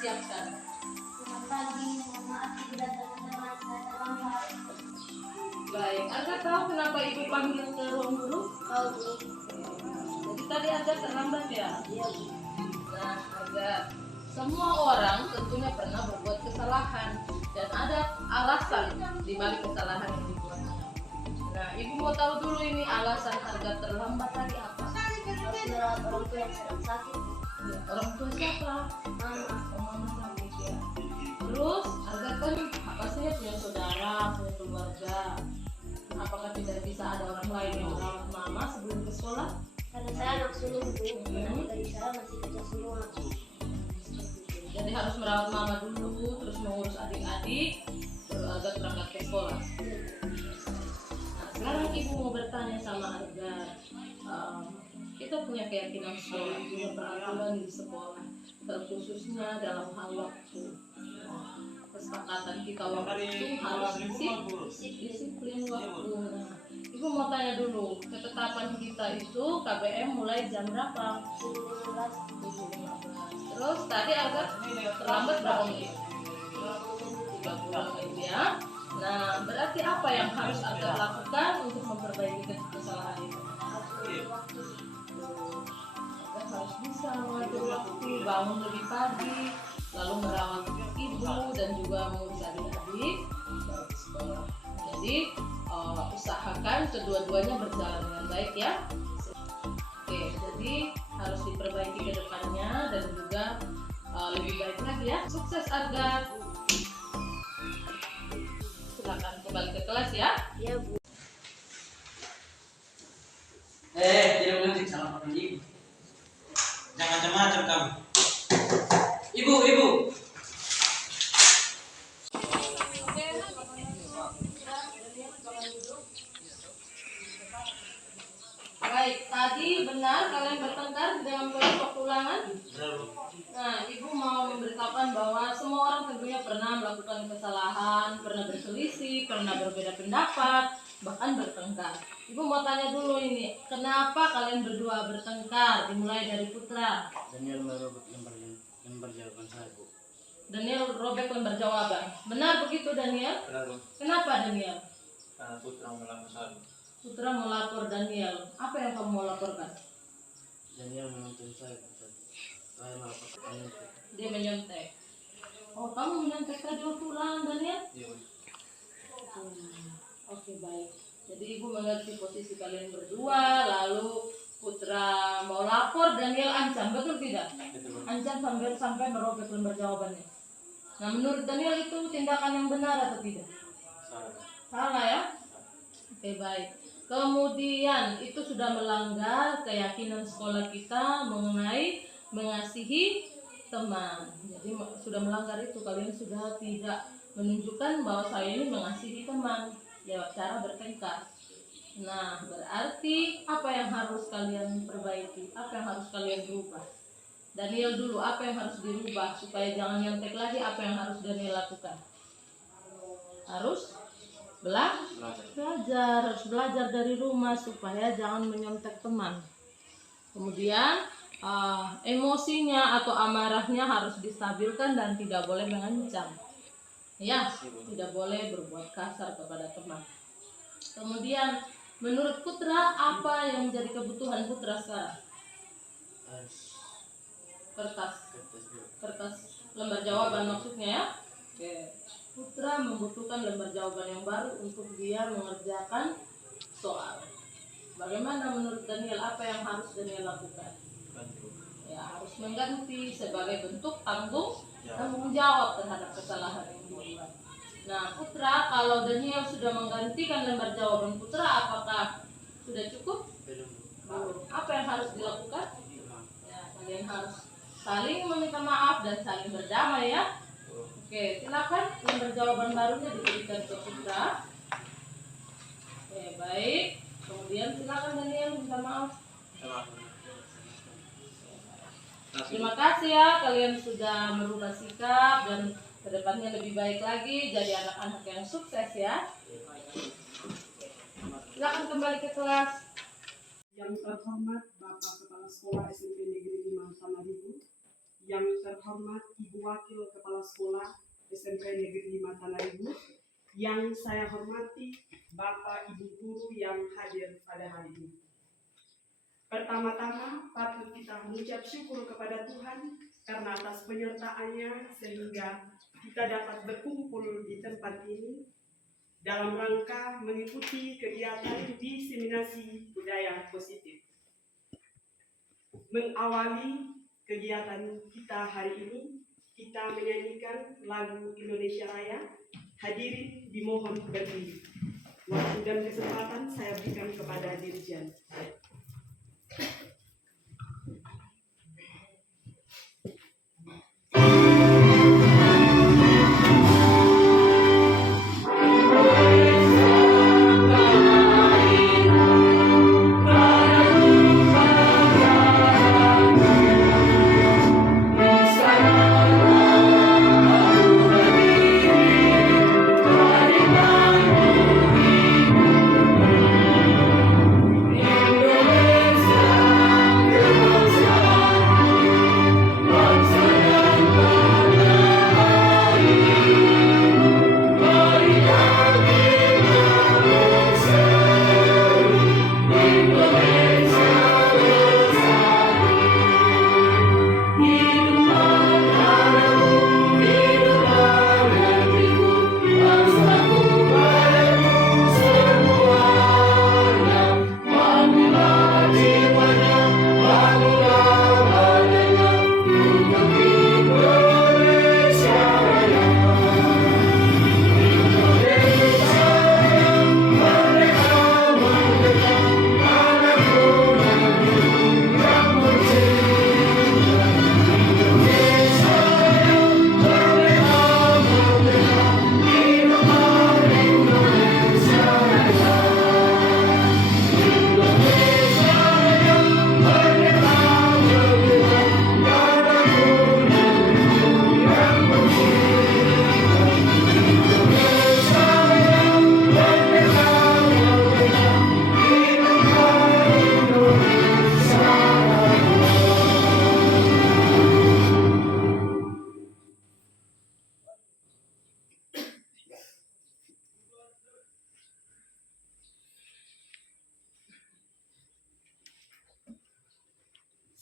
disiapkan? Selamat pagi, mohon maaf ibu dan teman-teman, saya terlambat. Baik, Arga tahu kenapa ibu panggil ke ruang guru? Tahu Bu? Jadi tadi Arga terlambat ya? Iya Bu. Nah, Arga, semua orang tentunya pernah berbuat kesalahan dan ada alasan di balik kesalahan yang dibuat. Nah, ibu mau tahu dulu ini alasan Arga terlambat tadi apa? Harus merawat orang tua yang sedang sakit. Ya, orang tua siapa? Mama. Oh, mama sakit ya. Terus Arga kan pastinya punya saudara, punya keluarga. Apakah tidak bisa ada orang lain yang merawat mama sebelum ke sekolah? Karena saya anak sulung Bu, karena dari saya masih kerja sulungan. Jadi harus merawat mama dulu, terus mengurus adik-adik, baru Arga berangkat ke sekolah. Nah, sekarang ibu mau bertanya sama Arga. Kita punya keyakinan sekolah, punya peraturan di sekolah, terkhususnya dalam hal waktu. Kesepakatan kita waktu itu harus disiplin waktu. Nah, ibu mau tanya dulu, ketetapan kita itu KBM mulai jam berapa? 7.15. 7.15. Terus tadi Arga terlambat berapa menit? 30 menit ya. Nah, berarti apa yang harus Arga lakukan untuk memperbaiki kesalahan itu? Waktu. Arga harus bisa mengatur waktu, bangun lebih pagi, lalu merawat ibu dan juga mengurus adik-adik baru ke sekolah. Jadi usahakan kedua-duanya berjalan dengan baik ya. Oke, jadi harus diperbaiki ke depannya dan juga lebih baik lagi ya. Sukses Arga. Silakan kembali ke kelas ya. Iya Bu. Tidak boleh salah orang ibu. Jangan macam-macam kamu. Ibu. Baik, tadi benar kalian bertengkar dengan kelas waktu ulangan. Nah, ibu mau memberitahukan bahwa semua orang tentunya pernah melakukan kesalahan, pernah berselisih, pernah berbeda pendapat, bahkan bertengkar. Ibu mau tanya dulu ini, kenapa kalian berdua bertengkar? Dimulai dari Putra. Daniel merobek lembar jawaban saya, Bu. Daniel robek lembar jawaban. Benar begitu Daniel? Benar, Bu. Kenapa Daniel? Karena Putra melapor saya. Putra melapor Daniel. Apa yang kamu mau laporkan? Daniel menuntun saya, Bu. Saya melaporkan itu. Dia menyontek. Oh, kamu menyontek tadi waktu ulangan Daniel? Iya, Bu. Oke, baik. Jadi ibu mengerti posisi kalian berdua, lalu Putra mau lapor, Daniel ancam, betul tidak? Betul, Bu. Ancam sampai merobek lembar jawabannya. Nah, menurut Daniel itu tindakan yang benar atau tidak? Salah. Salah ya? Oke, baik. Kemudian itu sudah melanggar keyakinan sekolah kita mengenai mengasihi teman. Jadi sudah melanggar itu, kalian sudah tidak menunjukkan bahwa saya ini mengasihi teman lewat cara bertengkar. Nah, berarti apa yang harus kalian perbaiki? Apa yang harus kalian rubah? Daniel dulu, apa yang harus dirubah supaya jangan nyontek lagi? Apa yang harus Daniel lakukan? Harus belajar, harus belajar dari rumah supaya jangan menyontek teman. Kemudian emosinya atau amarahnya harus distabilkan dan tidak boleh mengancam. Ya, tidak boleh berbuat kasar kepada teman. Kemudian menurut Putra, apa yang menjadi kebutuhan Putra sekarang? Kertas lembar jawaban maksudnya ya. Oke. Putra membutuhkan lembar jawaban yang baru untuk dia mengerjakan soal. Bagaimana menurut Daniel, apa yang harus Daniel lakukan? Ya, harus mengganti sebagai bentuk tanggung jawab terhadap kesalahan yang dibuat. Nah, Putra, kalau Daniel sudah menggantikan lembar jawaban Putra, apakah sudah cukup? Belum. Apa yang harus dilakukan? Ya, kalian harus saling meminta maaf dan saling berdamai ya. Oke, silakan lembar jawaban barunya diberikan ke Putra. Oke, baik. Kemudian silakan Daniel minta maaf. Terima kasih ya, kalian sudah merubah sikap dan kedepannya lebih baik lagi, jadi anak-anak yang sukses ya. Silakan kembali ke kelas. Yang terhormat Bapak Kepala Sekolah SMP Negeri 5 Tanah Ribu, yang terhormat Ibu Wakil Kepala Sekolah SMP Negeri 5 Tanaribu, yang saya hormati Bapak Ibu Guru yang hadir pada hari ini. Pertama-tama patut kita mengucap syukur kepada Tuhan karena atas penyertaannya sehingga kita dapat berkumpul di tempat ini dalam rangka mengikuti kegiatan diseminasi budaya positif. Mengawali kegiatan kita hari ini, kita menyanyikan lagu Indonesia Raya. Hadirin dimohon berdiri. Waktu dan kesempatan saya berikan kepada Dirjen.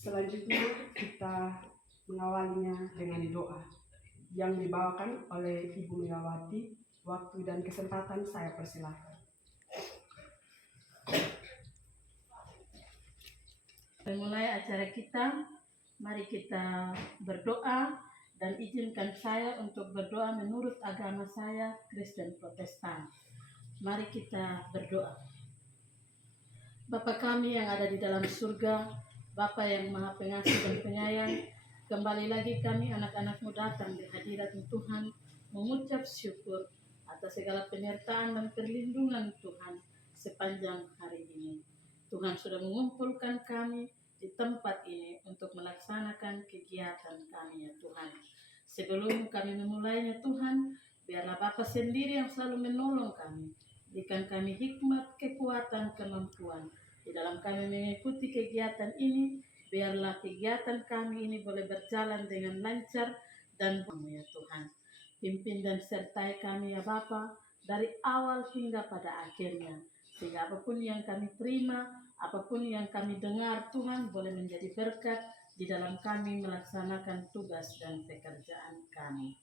Selanjutnya kita mengawalinya dengan doa yang dibawakan oleh Ibu Megawati. Waktu dan kesempatan saya persilahkan. Memulai acara kita, mari kita berdoa dan izinkan saya untuk berdoa menurut agama saya, Kristen Protestan. Mari kita berdoa. Bapa kami yang ada di dalam surga, Bapa yang Maha Pengasih dan Penyayang, kembali lagi kami anak-anak-Mu datang di hadirat Tuhan, mengucap syukur atas segala penyertaan dan perlindungan Tuhan sepanjang hari ini. Tuhan sudah mengumpulkan kami di tempat ini untuk melaksanakan kegiatan kami ya Tuhan. Sebelum kami memulainya Tuhan, biarlah Bapa sendiri yang selalu menolong kami. Berikan kami hikmat, kekuatan, kemampuan di dalam kami mengikuti kegiatan ini. Biarlah kegiatan kami ini boleh berjalan dengan lancar dan ya Tuhan. Pimpin dan sertai kami ya Bapa dari awal hingga pada akhirnya. Sehingga apapun yang kami terima, apapun yang kami dengar Tuhan boleh menjadi berkat di dalam kami melaksanakan tugas dan pekerjaan kami.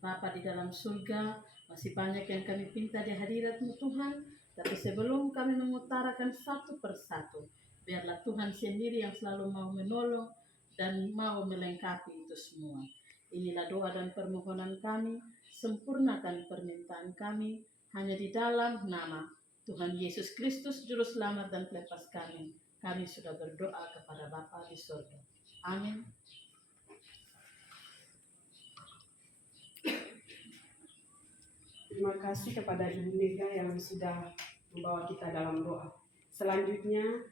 Bapa di dalam surga, masih banyak yang kami pinta di hadirat-Mu Tuhan, tapi sebelum kami mengutarakan satu persatu, biarlah Tuhan sendiri yang selalu mau menolong dan mau melengkapi itu semua. Inilah doa dan permohonan kami, sempurnakan permintaan kami, hanya di dalam nama Tuhan Yesus Kristus, Juru Selamat dan Pelepas kami. Kami sudah berdoa kepada Bapa di surga. Amin. Terima kasih kepada Ibu Mega yang sudah membawa kita dalam doa. Selanjutnya,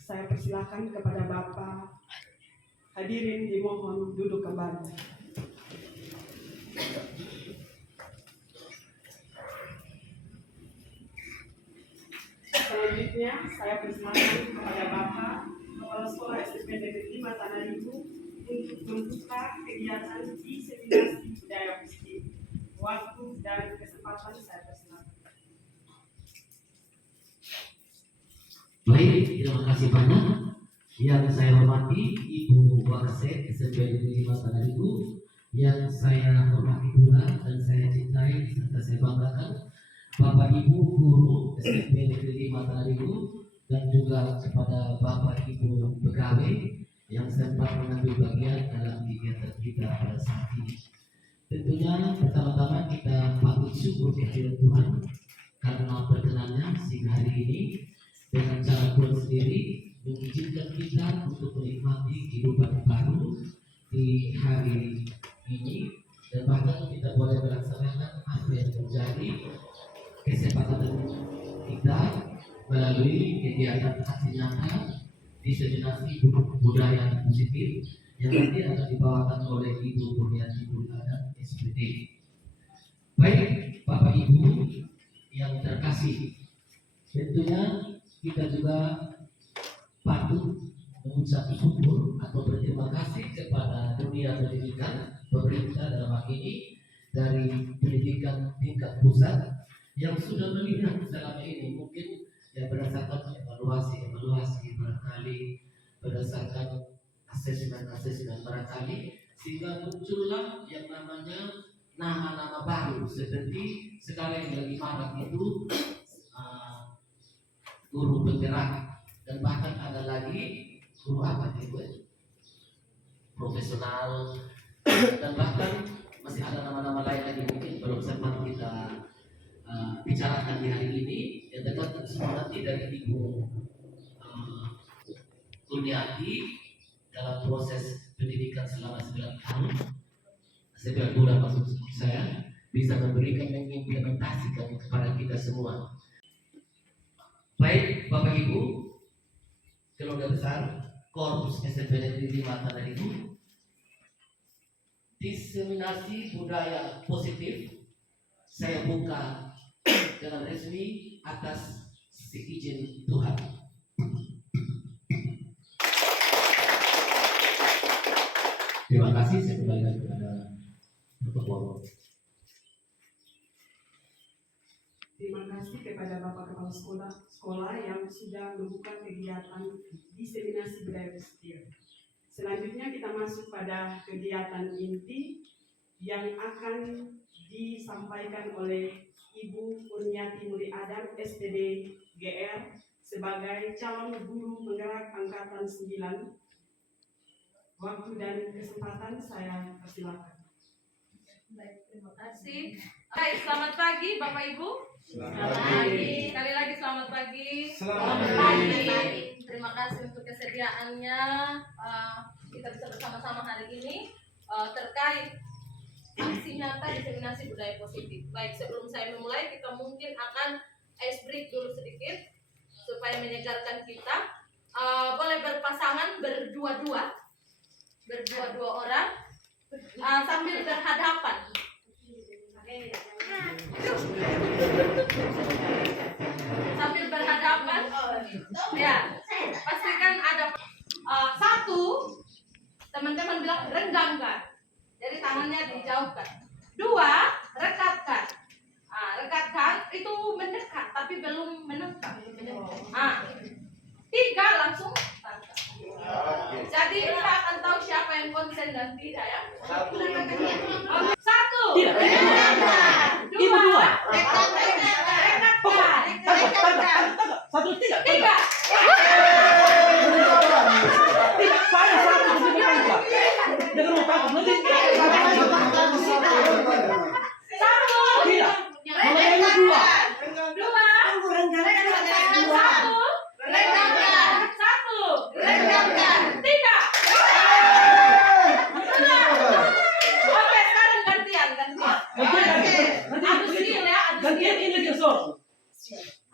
saya persilakan kepada Bapak. Hadirin dimohon duduk kembali. Selanjutnya, saya persilakan kepada Bapak Kepala Sekolah SMP Negeri 5 Tanaribu untuk membuka kegiatan diseminasi budaya positif. Waktu dan kesempatan saya persilakan. Baik, terima kasih banyak. Yang saya hormati Ibu Waksek SMP Negeri 5 Tanarigu, yang saya hormati pula dan saya cintai serta saya banggakan Bapak Ibu guru SMP Negeri 5 Tanarigu, dan juga kepada Bapak Ibu pegawai yang sempat mengambil bagian dalam kegiatan kita pada saat ini. Tentunya pertama-tama kita patut syukur kehadiran Tuhan karena perkenannya sehingga hari ini dengan cara Tuhan sendiri mengizinkan kita untuk menikmati kehidupan baru di hari ini, dan bahkan kita boleh melaksanakan apa yang menjadi kesepakatan kita melalui kegiatan aksi nyata diseminasi budaya positif yang nanti akan dibawakan oleh Ibu Kurniati Adat SPD. Baik Bapak Ibu yang terkasih, tentunya kita juga patut mengucap syukur atau berterima kasih kepada dunia pendidikan pemerintah dalam hal ini dari pendidikan tingkat pusat yang sudah melihat selama ini, mungkin yang berdasarkan evaluasi barangkali, berdasarkan asesmen barangkali, sehingga muncullah yang namanya nama-nama baru seperti sekarang yang lagi marak itu guru penggerak, dan bahkan ada lagi guru apa itu profesional, dan bahkan masih ada nama-nama lain lagi mungkin belum sempat kita bicarakan di hari ini, yang tergantung semua nanti dari Ibu Kurniati dalam proses pendidikan selama 9 tahun, 9 bulan maksud saya, bisa memberikan mengimplementasikan kepada kita semua. Baik Bapak Ibu, keluarga besar Korps SMP Negeri 5 Tanarigu, diseminasi budaya positif saya buka dengan resmi atas seizin Tuhan. Terima kasih, saya kembalikan kepada protokol. Terima kasih kepada Bapak Kepala Sekolah yang sudah membuka kegiatan diseminasi budaya positif. Selanjutnya kita masuk pada kegiatan inti yang akan disampaikan oleh Ibu Kurniati Muri Adam SPD GR sebagai calon guru penggerak angkatan 9. Waktu dan kesempatan saya persilakan. Baik, terima kasih. Baik, selamat pagi Bapak Ibu. Selamat pagi. Sekali lagi selamat pagi. Selamat pagi. Terima kasih untuk kesediaannya. Kita bisa bersama-sama hari ini terkait aksi nyata diseminasi budaya positif. Baik, sebelum saya memulai, kita mungkin akan ice break dulu sedikit supaya menyegarkan kita. Boleh berpasangan berdua-dua orang sambil berhadapan. Sambil berhadapan, ya, pastikan ada satu. Teman-teman bilang renggangkan, jadi tangannya dijauhkan. 2, rekatkan. Rekatkan itu mendekat tapi belum mendekat. 3, langsung tangkap. Jadi kita akan tahu siapa yang konsen dan tidak, ya. 1, rekatkan. 2, rekatkan. 3.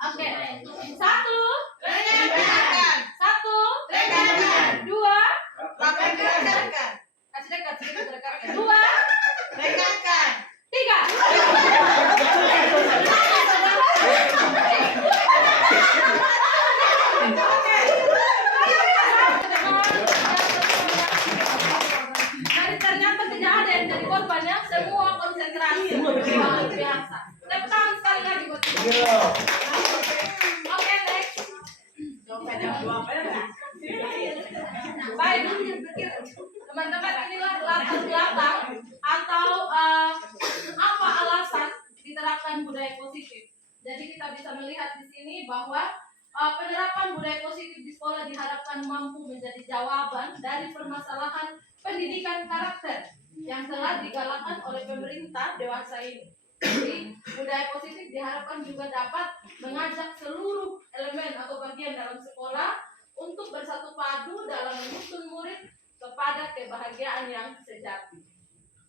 Oke, 1, Baik, teman-teman, inilah latar belakang atau apa alasan diterapkan budaya positif. Jadi kita bisa melihat di sini bahwa penerapan budaya positif di sekolah diharapkan mampu menjadi jawaban dari permasalahan pendidikan karakter yang telah digalakkan oleh pemerintah dewasa ini. Jadi budaya positif diharapkan juga dapat mengajak seluruh elemen atau bagian dalam sekolah untuk bersatu padu dalam menuntun murid kepada kebahagiaan yang sejati.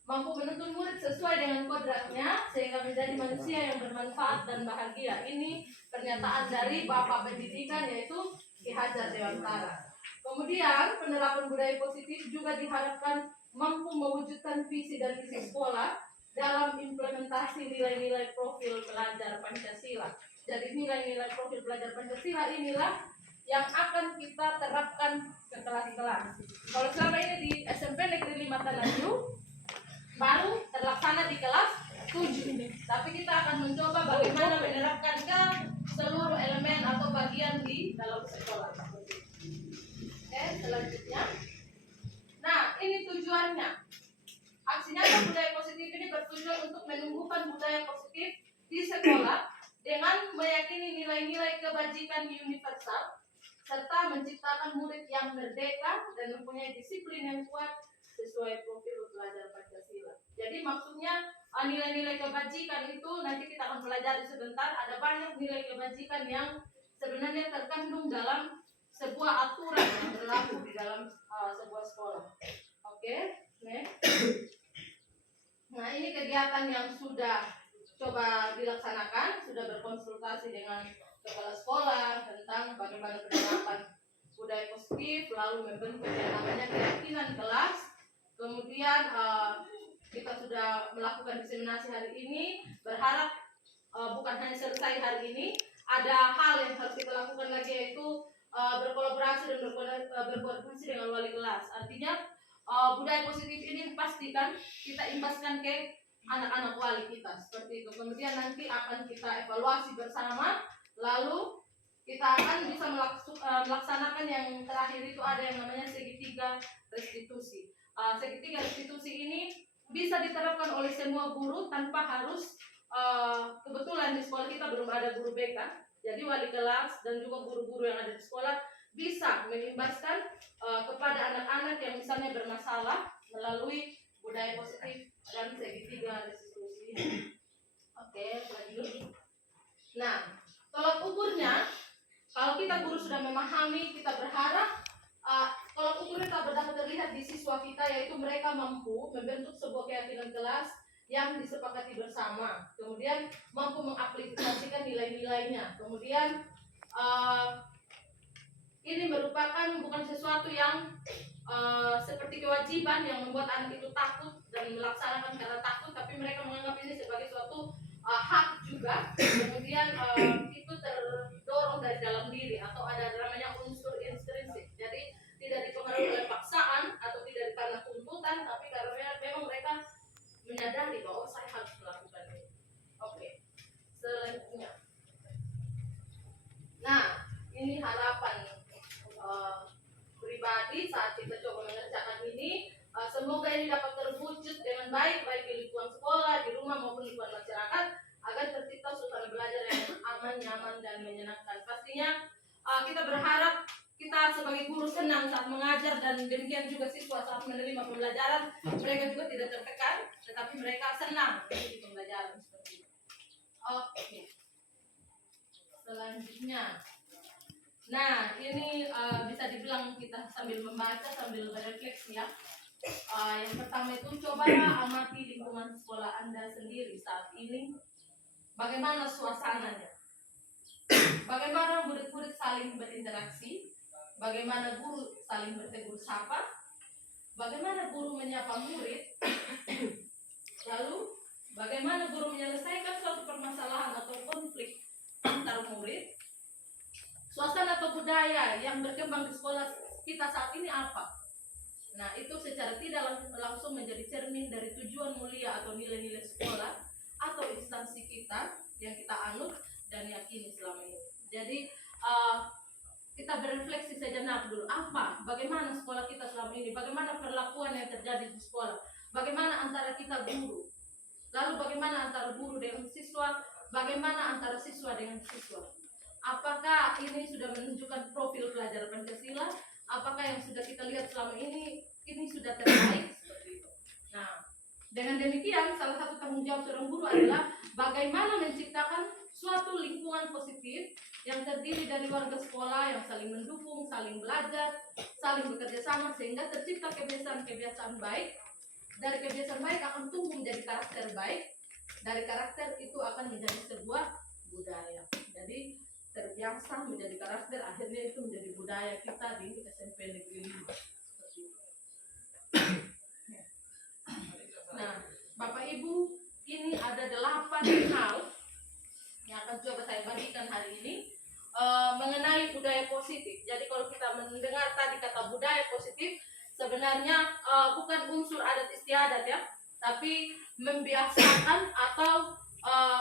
Mampu menuntun murid sesuai dengan kodratnya sehingga menjadi manusia yang bermanfaat dan bahagia. Ini pernyataan dari Bapak Pendidikan yaitu Ki Hajar Dewantara. Kemudian penerapan budaya positif juga diharapkan mampu mewujudkan visi dan misi sekolah dalam implementasi nilai-nilai profil pelajar Pancasila. Jadi nilai-nilai profil pelajar Pancasila inilah yang akan kita terapkan ke kelas-kelas. Kalau selama ini di SMP Negeri 5 Tanaju baru terlaksana di kelas 7. Tapi kita akan mencoba bagaimana menerapkan ke seluruh elemen atau bagian di dalam sekolah. Oke, selanjutnya. Nah, ini tujuannya. Aksi nyata budaya positif ini bertujuan untuk menumbuhkan budaya positif di sekolah dengan meyakini nilai-nilai kebajikan universal serta menciptakan murid yang merdeka dan mempunyai disiplin yang kuat sesuai profil pelajar Pancasila. Jadi maksudnya nilai-nilai kebajikan itu nanti kita akan pelajari sebentar. Ada banyak nilai kebajikan yang sebenarnya terkandung dalam sebuah aturan yang berlaku di dalam sebuah sekolah. Oke, nah ini kegiatan yang sudah coba dilaksanakan, sudah berkonsultasi dengan kepala sekolah tentang bagaimana penerapan budaya positif, lalu membentuk yang namanya keyakinan kelas. Kemudian kita sudah melakukan diseminasi hari ini, berharap bukan hanya selesai hari ini, ada hal yang harus kita lakukan lagi yaitu berkolaborasi dan berkoordinasi dengan wali kelas. Artinya budaya positif ini pastikan kita imbaskan ke anak-anak wali kita seperti itu. Kemudian nanti akan kita evaluasi bersama, lalu kita akan bisa melaksanakan yang terakhir itu ada yang namanya segitiga restitusi. Segitiga restitusi ini bisa diterapkan oleh semua guru tanpa harus kebetulan di sekolah kita belum ada guru BK. Jadi wali kelas dan juga guru-guru yang ada di sekolah bisa mengimbaskan kepada anak-anak yang misalnya bermasalah melalui budaya positif dan segitiga restitusi. Oke, lanjut. Nah, tolak ukurnya, kalau kita guru sudah memahami, kita berharap tolak ukurnya dapat terlihat di siswa kita, yaitu mereka mampu membentuk sebuah keyakinan kelas yang disepakati bersama, kemudian mampu mengaplikasikan nilai-nilainya, kemudian ini merupakan bukan sesuatu yang seperti kewajiban yang membuat anak itu takut dan melaksanakan karena takut, tapi mereka menganggap ini sebagai suatu hak juga. Kemudian itu terdorong dari dalam diri atau ada namanya unsur intrinsik. Jadi tidak dipengaruhi oleh paksaan atau tidak karena tuntutan, tapi karena memang mereka menyadari bahwa saya harus melakukan ini. Oke, selanjutnya. Nah, ini harapan pribadi saat kita coba mengerjakan ini, semoga ini dapat terwujud dengan baik di lingkungan sekolah, di rumah maupun lingkungan masyarakat, agar tercipta suasana belajar yang aman, nyaman, dan menyenangkan. Pastinya kita berharap kita sebagai guru senang saat mengajar, dan demikian juga siswa saat menerima pembelajaran, mereka juga tidak tertekan, tetapi mereka senang mengikuti pembelajaran seperti itu. Oke, selanjutnya. Nah, ini bisa dibilang kita sambil membaca, sambil berefleksi ya. Yang pertama itu, cobalah amati lingkungan sekolah Anda sendiri saat ini. Bagaimana suasananya? Bagaimana murid-murid saling berinteraksi? Bagaimana guru saling bertegur sapa? Bagaimana guru menyapa murid? Lalu, bagaimana guru menyelesaikan suatu permasalahan atau konflik antar murid? Suasana atau budaya yang berkembang di sekolah kita saat ini apa? Nah, itu secara tidak langsung menjadi cermin dari tujuan mulia atau nilai-nilai sekolah atau instansi kita yang kita anut dan yakini selama ini. Jadi kita berefleksi sejenak dulu. Bagaimana sekolah kita selama ini? Bagaimana perlakuan yang terjadi di sekolah? Bagaimana antara kita guru? Lalu bagaimana antara guru dengan siswa? Bagaimana antara siswa dengan siswa? Apakah ini sudah menunjukkan profil pelajar Pancasila? Apakah yang sudah kita lihat selama ini sudah terbaik? Seperti itu. Nah, dengan demikian salah satu tanggung jawab seorang guru adalah bagaimana menciptakan suatu lingkungan positif yang terdiri dari warga sekolah yang saling mendukung, saling belajar, saling bekerja sama sehingga tercipta kebiasaan-kebiasaan baik. Dari kebiasaan baik akan tumbuh menjadi karakter baik. Dari karakter itu akan menjadi sebuah budaya. Jadi terbiasa menjadi karakter, akhirnya itu menjadi budaya kita di SMP Negeri 5. Seperti itu. Nah, Bapak Ibu, ini ada 8 hal yang akan coba saya bagikan hari ini mengenai budaya positif. Jadi kalau kita mendengar tadi kata budaya positif, sebenarnya bukan unsur adat istiadat ya, tapi membiasakan atau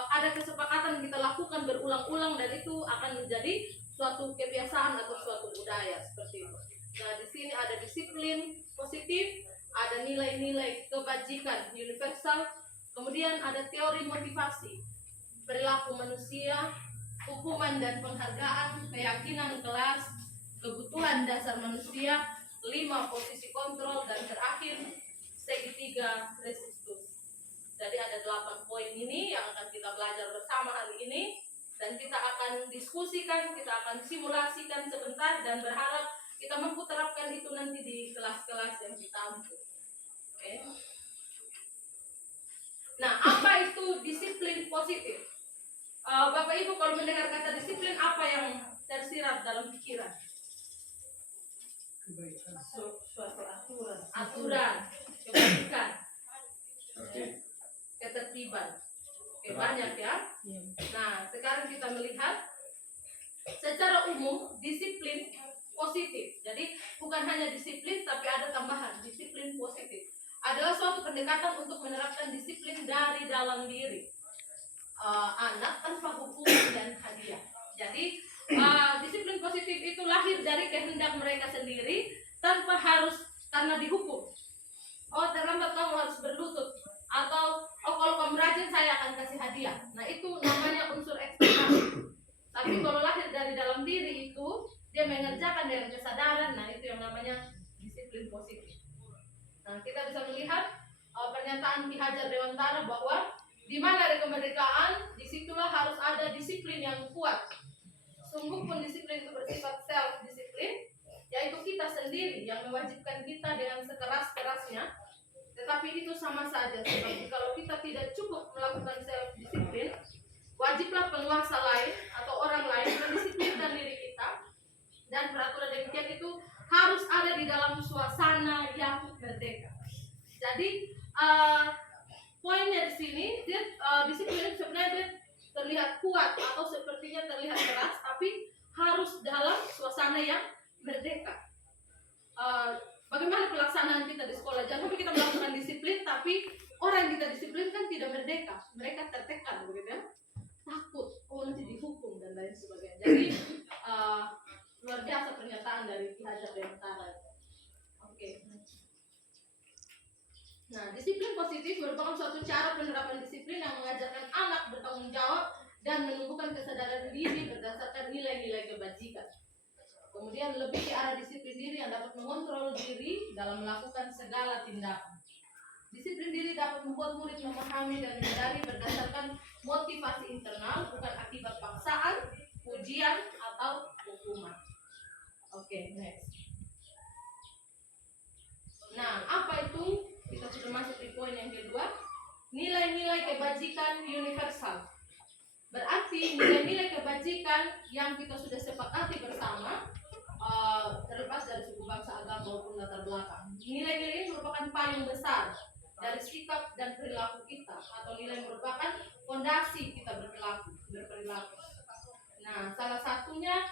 ada kesepakatan kita lakukan berulang-ulang dan itu akan menjadi suatu kebiasaan atau suatu budaya seperti itu. Nah, di sini ada disiplin positif, ada nilai-nilai kebajikan universal, kemudian ada teori motivasi, perilaku manusia, hukuman dan penghargaan, keyakinan kelas, kebutuhan dasar manusia, 5 posisi kontrol, dan terakhir segitiga resistus. Jadi ada 8 poin ini yang akan kita belajar bersama hari ini dan kita akan diskusikan, kita akan simulasikan sebentar dan berharap kita mampu terapkan itu nanti di kelas-kelas yang kita ambil. Oke. Nah, apa itu disiplin positif? Bapak Ibu kalau mendengar kata disiplin, apa yang tersirat dalam pikiran? Suatu aturan, kebaikan, ketertiban. Oke, banyak ya. Nah, sekarang kita melihat secara umum disiplin positif. Jadi bukan hanya disiplin, tapi ada tambahan disiplin positif. Adalah suatu pendekatan untuk menerapkan disiplin dari dalam diri anak tanpa hukuman dan hadiah. Jadi disiplin positif itu lahir dari kehendak mereka sendiri tanpa harus karena dihukum. Oh, terlambat kamu harus berlutut, atau oh kalau kamu rajin saya akan kasih hadiah. Nah, itu namanya unsur eksternal. Tapi kalau lahir dari dalam diri itu dia mengerjakan dengan kesadaran. Nah, itu yang namanya disiplin positif. Nah, kita bisa melihat pernyataan Ki Hajar Dewantara bahwa di mana ada kemerdekaan, disitulah harus ada disiplin yang kuat. Sungguh pun disiplin itu bersifat self-disiplin, yaitu kita sendiri yang mewajibkan kita dengan sekeras-kerasnya. Tetapi itu sama saja, seperti kalau kita tidak cukup melakukan self-disiplin, wajiblah penguasa lain atau orang lain mendisiplinkan diri kita. Dan peraturan demikian itu harus ada di dalam suasana yang merdeka. Jadi poinnya di sini disiplin sebenarnya dia terlihat kuat atau sepertinya terlihat keras, tapi harus dalam suasana yang merdeka. Bagaimana pelaksanaan kita di sekolah? Jangan sampai kita melakukan disiplin, tapi orang yang kita disiplinkan tidak merdeka, mereka tertekan, begitu ya? Takut, nanti dihukum dan lain sebagainya. Jadi luar biasa pernyataan dari Ki Hajar Dewantara. Oke. Nah, disiplin positif merupakan suatu cara penerapan disiplin yang mengajarkan anak bertanggung jawab dan menumbuhkan kesadaran diri berdasarkan nilai-nilai kebajikan. Kemudian lebih ke arah disiplin diri yang dapat mengontrol diri dalam melakukan segala tindakan. Disiplin diri dapat membuat murid memahami dan menyadari berdasarkan motivasi internal, bukan akibat paksaan, ujian, atau hukuman. Oke, next. Nah, apa itu? Kita sudah masuk di poin yang kedua, nilai-nilai kebajikan universal. Berarti nilai-nilai kebajikan yang kita sudah sepakati bersama, terlepas dari suku bangsa, agama maupun latar belakang. Nilai-nilai ini merupakan payung besar dari sikap dan perilaku kita, atau nilai merupakan fondasi kita berperilaku. Nah, salah satunya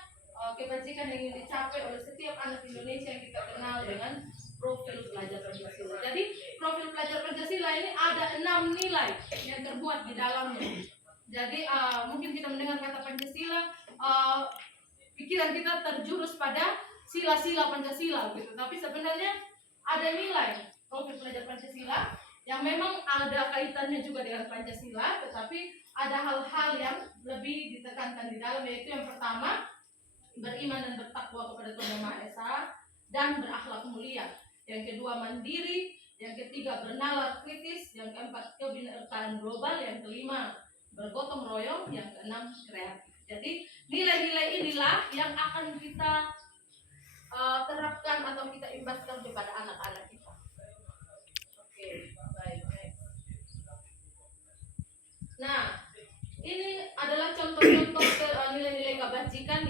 kebajikan yang ingin dicapai oleh setiap anak Indonesia yang kita kenal dengan profil pelajar Pancasila. Jadi profil pelajar Pancasila ini ada 6 nilai yang terbuat di dalamnya. Jadi mungkin kita mendengar kata Pancasila, pikiran kita terjurus pada sila-sila Pancasila gitu. Tapi sebenarnya ada nilai kalau kita belajar Pancasila yang memang ada kaitannya juga dengan Pancasila, tetapi ada hal-hal yang lebih ditekankan di dalam, yaitu yang pertama beriman dan bertakwa kepada Tuhan Yang Maha Esa dan berakhlak mulia. Yang kedua mandiri, yang ketiga bernalar kritis, yang keempat kebinekaan global, yang kelima bergotong royong, yang keenam kreatif. Jadi nilai-nilai inilah yang akan kita terapkan atau kita imbaskan kepada anak-anak kita. Oke, baik. Nah, ini adalah contoh-contoh nilai-nilai kebajikan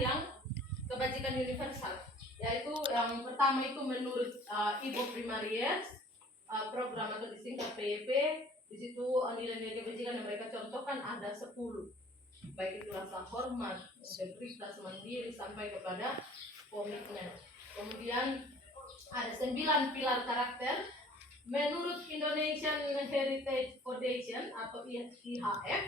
universal, yaitu yang pertama itu menurut Ibu Primarias program atau disingkat PEP. Di situ nilai-nilai kebajikan yang mereka contohkan ada 10, baik itu rasa hormat, integritas, mandiri, sampai kepada komitmen. Kemudian ada 9 pilar karakter menurut Indonesian Heritage Foundation atau IHF,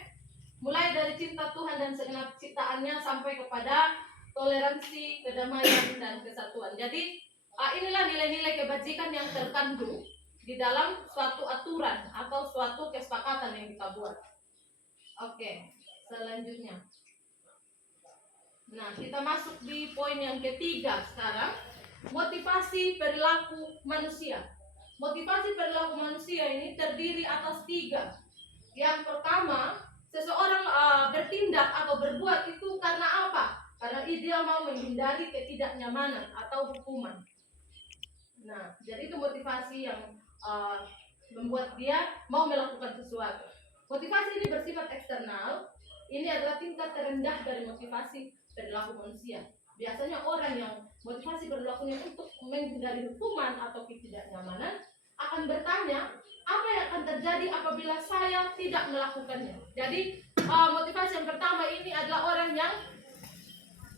mulai dari cinta Tuhan dan segenap ciptaannya sampai kepada toleransi, kedamaian, dan kesatuan. Jadi inilah nilai-nilai kebajikan yang terkandung di dalam suatu aturan atau suatu kesepakatan yang kita buat. Oke, selanjutnya. Nah, kita masuk di poin yang ketiga sekarang, motivasi perilaku manusia. Motivasi perilaku manusia ini terdiri atas 3. Yang pertama, seseorang bertindak atau berbuat itu karena apa? Karena dia mau menghindari ketidaknyamanan atau hukuman. Nah, jadi itu motivasi yang membuat dia mau melakukan sesuatu. Motivasi ini bersifat eksternal. Ini adalah tingkat terendah dari motivasi perilaku manusia. Biasanya orang yang motivasi perilakunya untuk menghindari hukuman atau ketidaknyamanan akan bertanya, apa yang akan terjadi apabila saya tidak melakukannya? Jadi motivasi yang pertama ini adalah orang yang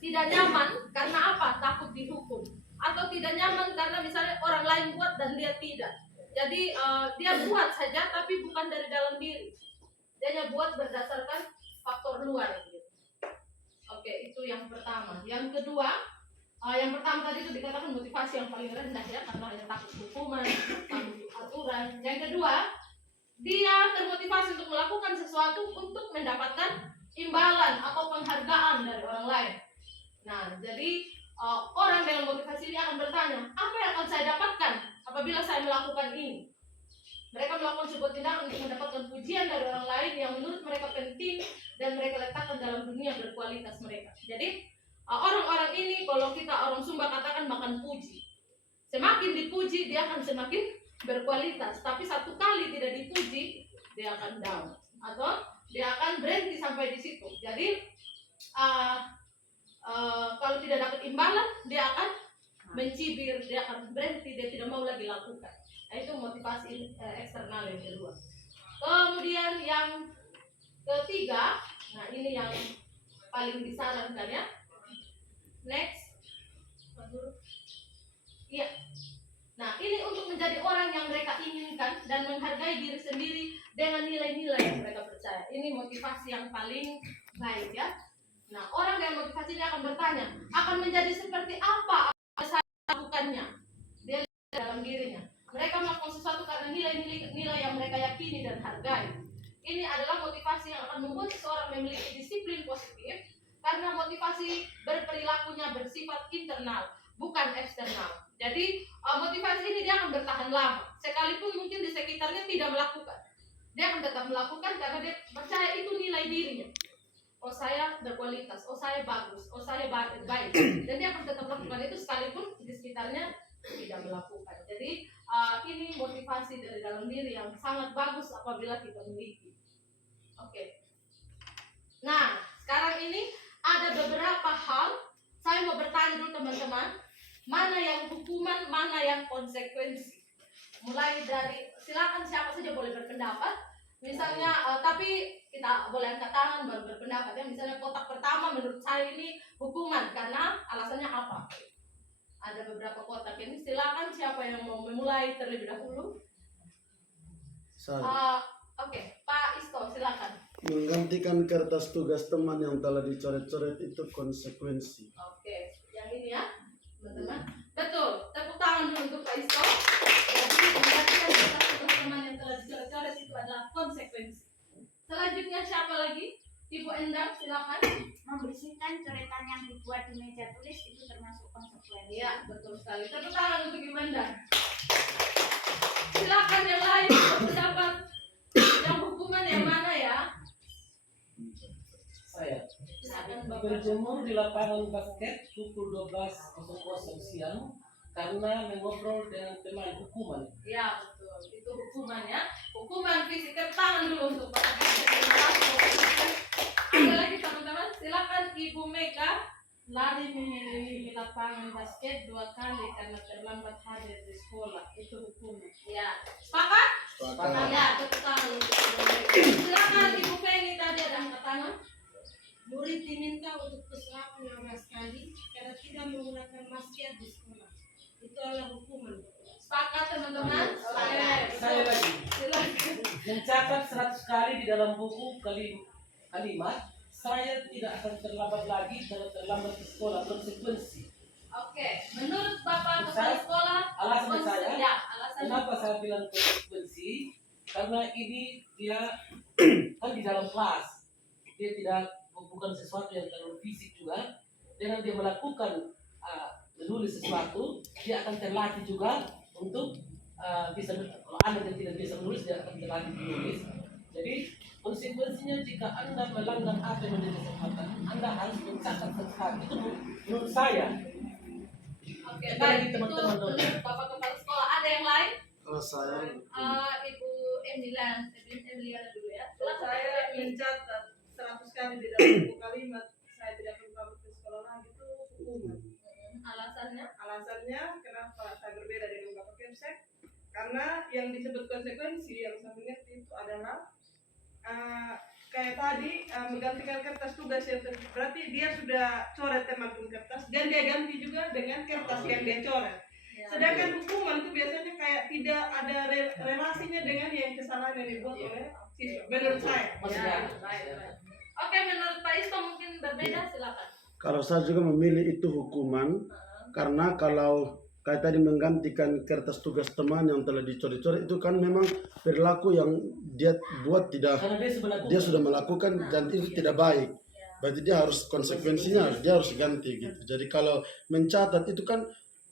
tidak nyaman karena apa? Takut dihukum, atau tidak nyaman karena misalnya orang lain buat dan dia tidak. Jadi dia buat saja tapi bukan dari dalam diri. Dia hanya buat berdasarkan faktor luar gitu. Oke, itu yang pertama. Yang kedua, yang pertama tadi itu dikatakan motivasi yang paling rendah ya, karena hanya takut hukuman, takut aturan. Yang kedua, dia termotivasi untuk melakukan sesuatu untuk mendapatkan imbalan atau penghargaan dari orang lain. Nah, jadi orang dengan motivasi ini akan bertanya, apa yang akan saya dapatkan apabila saya melakukan ini? Mereka melakukan sebuah tindakan untuk mendapatkan pujian dari orang lain yang menurut mereka penting dan mereka letakkan dalam dunia berkualitas mereka. Jadi orang-orang ini, kalau kita orang Sumba katakan makan puji. Semakin dipuji dia akan semakin berkualitas, tapi satu kali tidak dipuji dia akan down atau dia akan berhenti sampai di situ. Jadi kalau tidak dapat imbalan dia akan mencibir, dia akan berhenti, dia tidak mau lagi lakukan. Nah, itu motivasi eksternal yang kedua. Kemudian yang ketiga, nah ini yang paling disarankan ya. Next. Iya. Nah, ini untuk menjadi orang yang mereka inginkan dan menghargai diri sendiri dengan nilai-nilai yang mereka percaya. Ini motivasi yang paling baik ya. Nah, orang dengan motivasi ini akan bertanya, akan menjadi seperti apa saya lakukannya? Dia lihat dalam dirinya. Mereka melakukan sesuatu karena nilai-nilai yang mereka yakini dan hargai. Ini adalah motivasi yang akan membuat seseorang memiliki disiplin positif, karena motivasi berperilakunya bersifat internal, bukan eksternal. Jadi motivasi ini dia akan bertahan lama, sekalipun mungkin di sekitarnya tidak melakukan. Dia akan tetap melakukan karena dia percaya itu nilai dirinya. Oh, saya berkualitas, oh saya bagus, oh saya baik. Dan dia akan tetap melakukan itu sekalipun di sekitarnya tidak melakukan. Jadi ini motivasi dari dalam diri yang sangat bagus apabila kita miliki. Oke. Nah, sekarang ini ada beberapa hal. Saya mau bertanya dulu teman-teman, mana yang hukuman, mana yang konsekuensi. Mulai dari, silakan siapa saja boleh berpendapat. Misalnya, tapi kita boleh angkat tangan baru berpendapat ya. Misalnya kotak pertama menurut saya ini hukuman karena alasannya apa? Ada beberapa kotak ini. Silakan siapa yang mau memulai terlebih dahulu. Sorry. Oke, Pak Isto silakan. Menggantikan kertas tugas teman yang telah dicoret-coret itu konsekuensi. Oke, yang ini ya, teman-teman. Betul. Tepuk tangan dulu untuk Pak Isto. Jadi menggantikan kertas tugas teman yang telah dicoret-coret itu adalah konsekuensi. Selanjutnya siapa lagi? Ibu Endang, silakan. Membersihkan coretan yang dibuat di meja tulis itu termasuk konsekuensi. Iya, betul sekali. Tepuk tangan untuk Ibu Endang. Silakan yang lain pendapat yang hukuman yang mana ya? Saya Silakan Bapak. berjemur di lapangan basket pukul 12.00 siang karena mengobrol dengan teman hukuman. Ya, betul. Itu hukumannya. Hukuman fisik. Tepuk tangan dulu untuk Bapak. Ada lagi teman-teman? Silakan Ibu Mega. Lari mengelilingi lapangan basket 2 kali karena terlambat hadir di sekolah. Itu hukuman. Ya. Sepakat? Sepakat. Ya, tepuk tangan untuk Ibu Mega. Silakan Ibu Penny tadi ada angkat tangan. Murid diminta untuk bersuap 15 kali karena tidak menggunakan masker di sekolah. Itu adalah hukuman. Sepakat teman-teman? Saya lagi Silakan. mencatat 100 kali di dalam buku kalimat saya tidak akan terlambat lagi kalau terlambat di sekolah konsekuensi. Oke, menurut Bapak kepala Saya- sekolah, alasan saya, ya, alasannya Kenapa saya bilang konsekuensi? Karena ini dia kan di dalam kelas, dia tidak bukan sesuatu yang terlalu fisik juga. Dengan dia melakukan menulis sesuatu, dia akan terlatih juga untuk bisa. Kalau Anda yang tidak bisa menulis, dia akan terlatih menulis. Jadi konsekuensinya jika Anda melanggar apa yang menjadi kesempatan, Anda harus mencatat sesuatu. Itu menurut saya. Oke, Kita baik. lagi Itu teman-teman dulu. menurut Bapak kepala sekolah. Ada yang lain? Kalau saya Ibu Emiliana dulu ya. Saya mencatat 100 kali di dalam buku kalimat saya tidak perlu ke sekolah lagi itu hukuman. Alasannya? Alasannya kenapa saya berbeda dengan Bapak Kemsek? Karena yang disebut konsekuensi yang saya mengerti itu adalah kayak tadi menggantikan kertas tugas yang berarti dia sudah coret teman kertas dan dia ganti juga dengan kertas yang dia coret. Sedangkan hukuman itu biasanya kayak tidak ada relasinya dengan yang kesalahan yang dibuat oleh siswa. Menurut saya. Maksudnya, Baik. Oke, menurut Pak Isto mungkin berbeda, silakan. Kalau saya juga memilih itu hukuman karena kalau kayak tadi menggantikan kertas tugas teman yang telah dicoret-coret itu kan memang perilaku yang dia buat tidak karena dia sudah melakukan dan itu tidak baik. Berarti dia harus konsekuensinya dia harus ganti gitu. Jadi kalau mencatat itu kan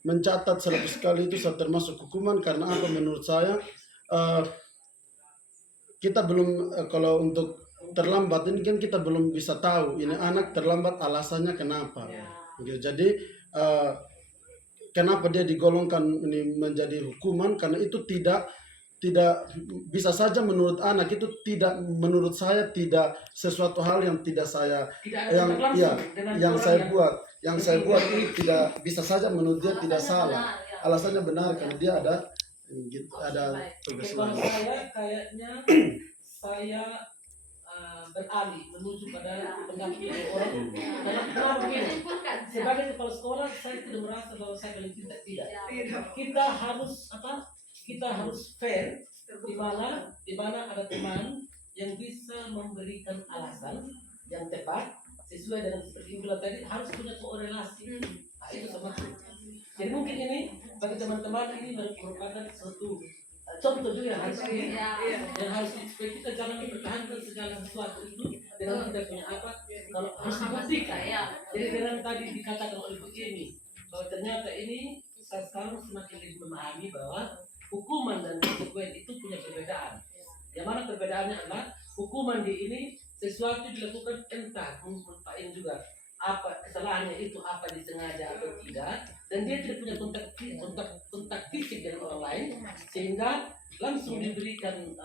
mencatat 100 kali itu termasuk hukuman karena apa menurut saya kita belum kalau untuk terlambat ini kan kita belum bisa tahu ini anak terlambat alasannya kenapa. Gitu. Jadi kenapa dia digolongkan ini menjadi hukuman karena itu tidak bisa saja menurut anak itu tidak menurut saya tidak sesuatu hal yang tidak saya yang saya buat ini tidak bisa saja menurut dia tidak salah. Alasannya benar karena dia ada gitu ada tugas kalau lain. saya kayaknya saya beralih menuju pada pendamping orang. Karena begini, sebagai kepala sekolah saya tidak merasa bahwa saya paling tidak. Kita harus fair di mana ada teman yang bisa memberikan alasan yang tepat sesuai dengan seperti yang bilang tadi harus punya korelasi. Nah, itu sama. Jadi mungkin ini bagi teman-teman ini merupakan suatu contoh juga yang harus supaya kita jangan mempertahankan segala sesuatu itu dengan tidak punya apa kalau harus dibuktikan. Jadi dengan tadi dikatakan oleh Bu Emi bahwa ternyata ini saya sekarang semakin lebih memahami bahwa hukuman dan konsekuensi itu punya perbedaan. Yang mana perbedaannya adalah hukuman di ini sesuatu dilakukan entah merupakan juga apa kesalahannya itu apa disengaja atau tidak dan dia tidak punya kontak fisik dengan orang lain sehingga langsung diberikan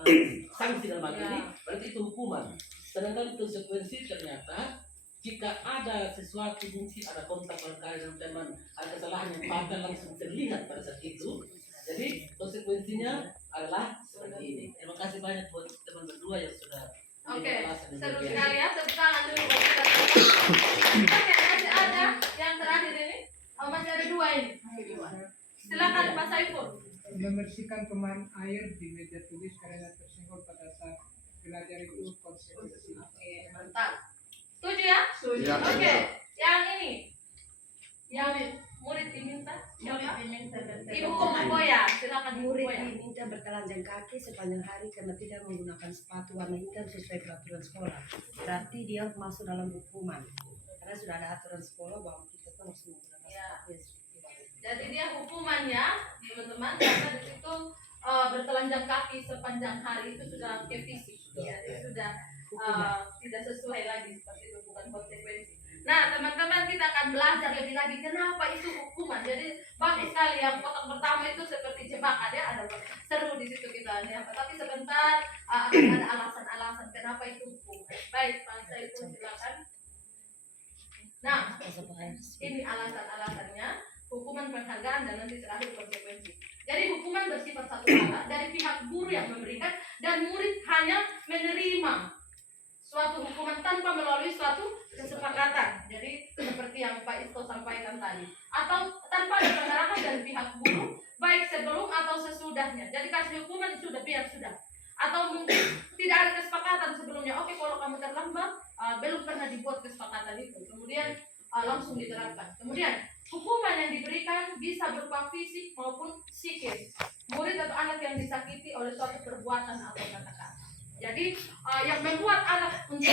sanksi dalam hal ini berarti itu hukuman. Sedangkan konsekuensi ternyata jika ada sesuatu mungkin ada kontak barangkali dengan teman ada kesalahan yang fatal langsung terlihat pada saat itu. Jadi konsekuensinya adalah seperti ini. Terima kasih banyak buat teman berdua yang sudah. Oke, seru sekali ya. Tepuk tangan dulu buat kita. Oke, masih ada yang terakhir ini. Oh, masih ada 2 ini. Silakan Pak Saiful. Membersihkan teman air di meja tulis karena tersenggol pada saat belajar itu konsekuensi. Oke, mantap. Setuju ya? Setuju. Ya. Oke, yang ini. Yang murid diminta. Murid Siapa? diminta Ibu Koya, silakan Ibu Murid Koya. diminta bertelanjang kaki sepanjang hari karena tidak menggunakan sepatu warna hitam sesuai peraturan sekolah. Berarti dia masuk dalam hukuman. Karena sudah ada aturan sekolah bahwa kita tuh harus menggunakan Ya. sepatu yang seperti itu. Jadi dia hukumannya, teman-teman, karena di situ bertelanjang kaki sepanjang hari itu sudah ke fisik, jadi sudah tidak sesuai lagi seperti itu, bukan konsekuensi. Nah, teman-teman, kita akan belajar lebih lagi kenapa itu hukuman. Jadi banyak sekali yang kotak pertama itu seperti jebakan ya, ada seru di situ kita ya. Tapi sebentar akan ada alasan-alasan kenapa itu hukuman. Baik, Pak Saiful silakan. Nah, ini alasan-alasannya, hukuman, penghargaan, dan nanti terakhir konsekuensi. Jadi hukuman bersifat satu arah dari pihak guru yang memberikan dan murid hanya menerima suatu hukuman tanpa melalui suatu kesepakatan. Jadi seperti yang Pak Isto sampaikan tadi, atau tanpa ada pengarahan dari pihak guru baik sebelum atau sesudahnya. Jadi kasih hukuman sudah biar sudah. Atau mungkin tidak ada kesepakatan sebelumnya. Oke, kalau kamu terlambat, belum pernah dibuat kesepakatan itu. Kemudian langsung diterapkan. Kemudian hukuman yang diberikan bisa berupa fisik maupun psikis. Murid atau anak yang disakiti oleh suatu perbuatan atau kata-kata. Jadi yang membuat anak untuk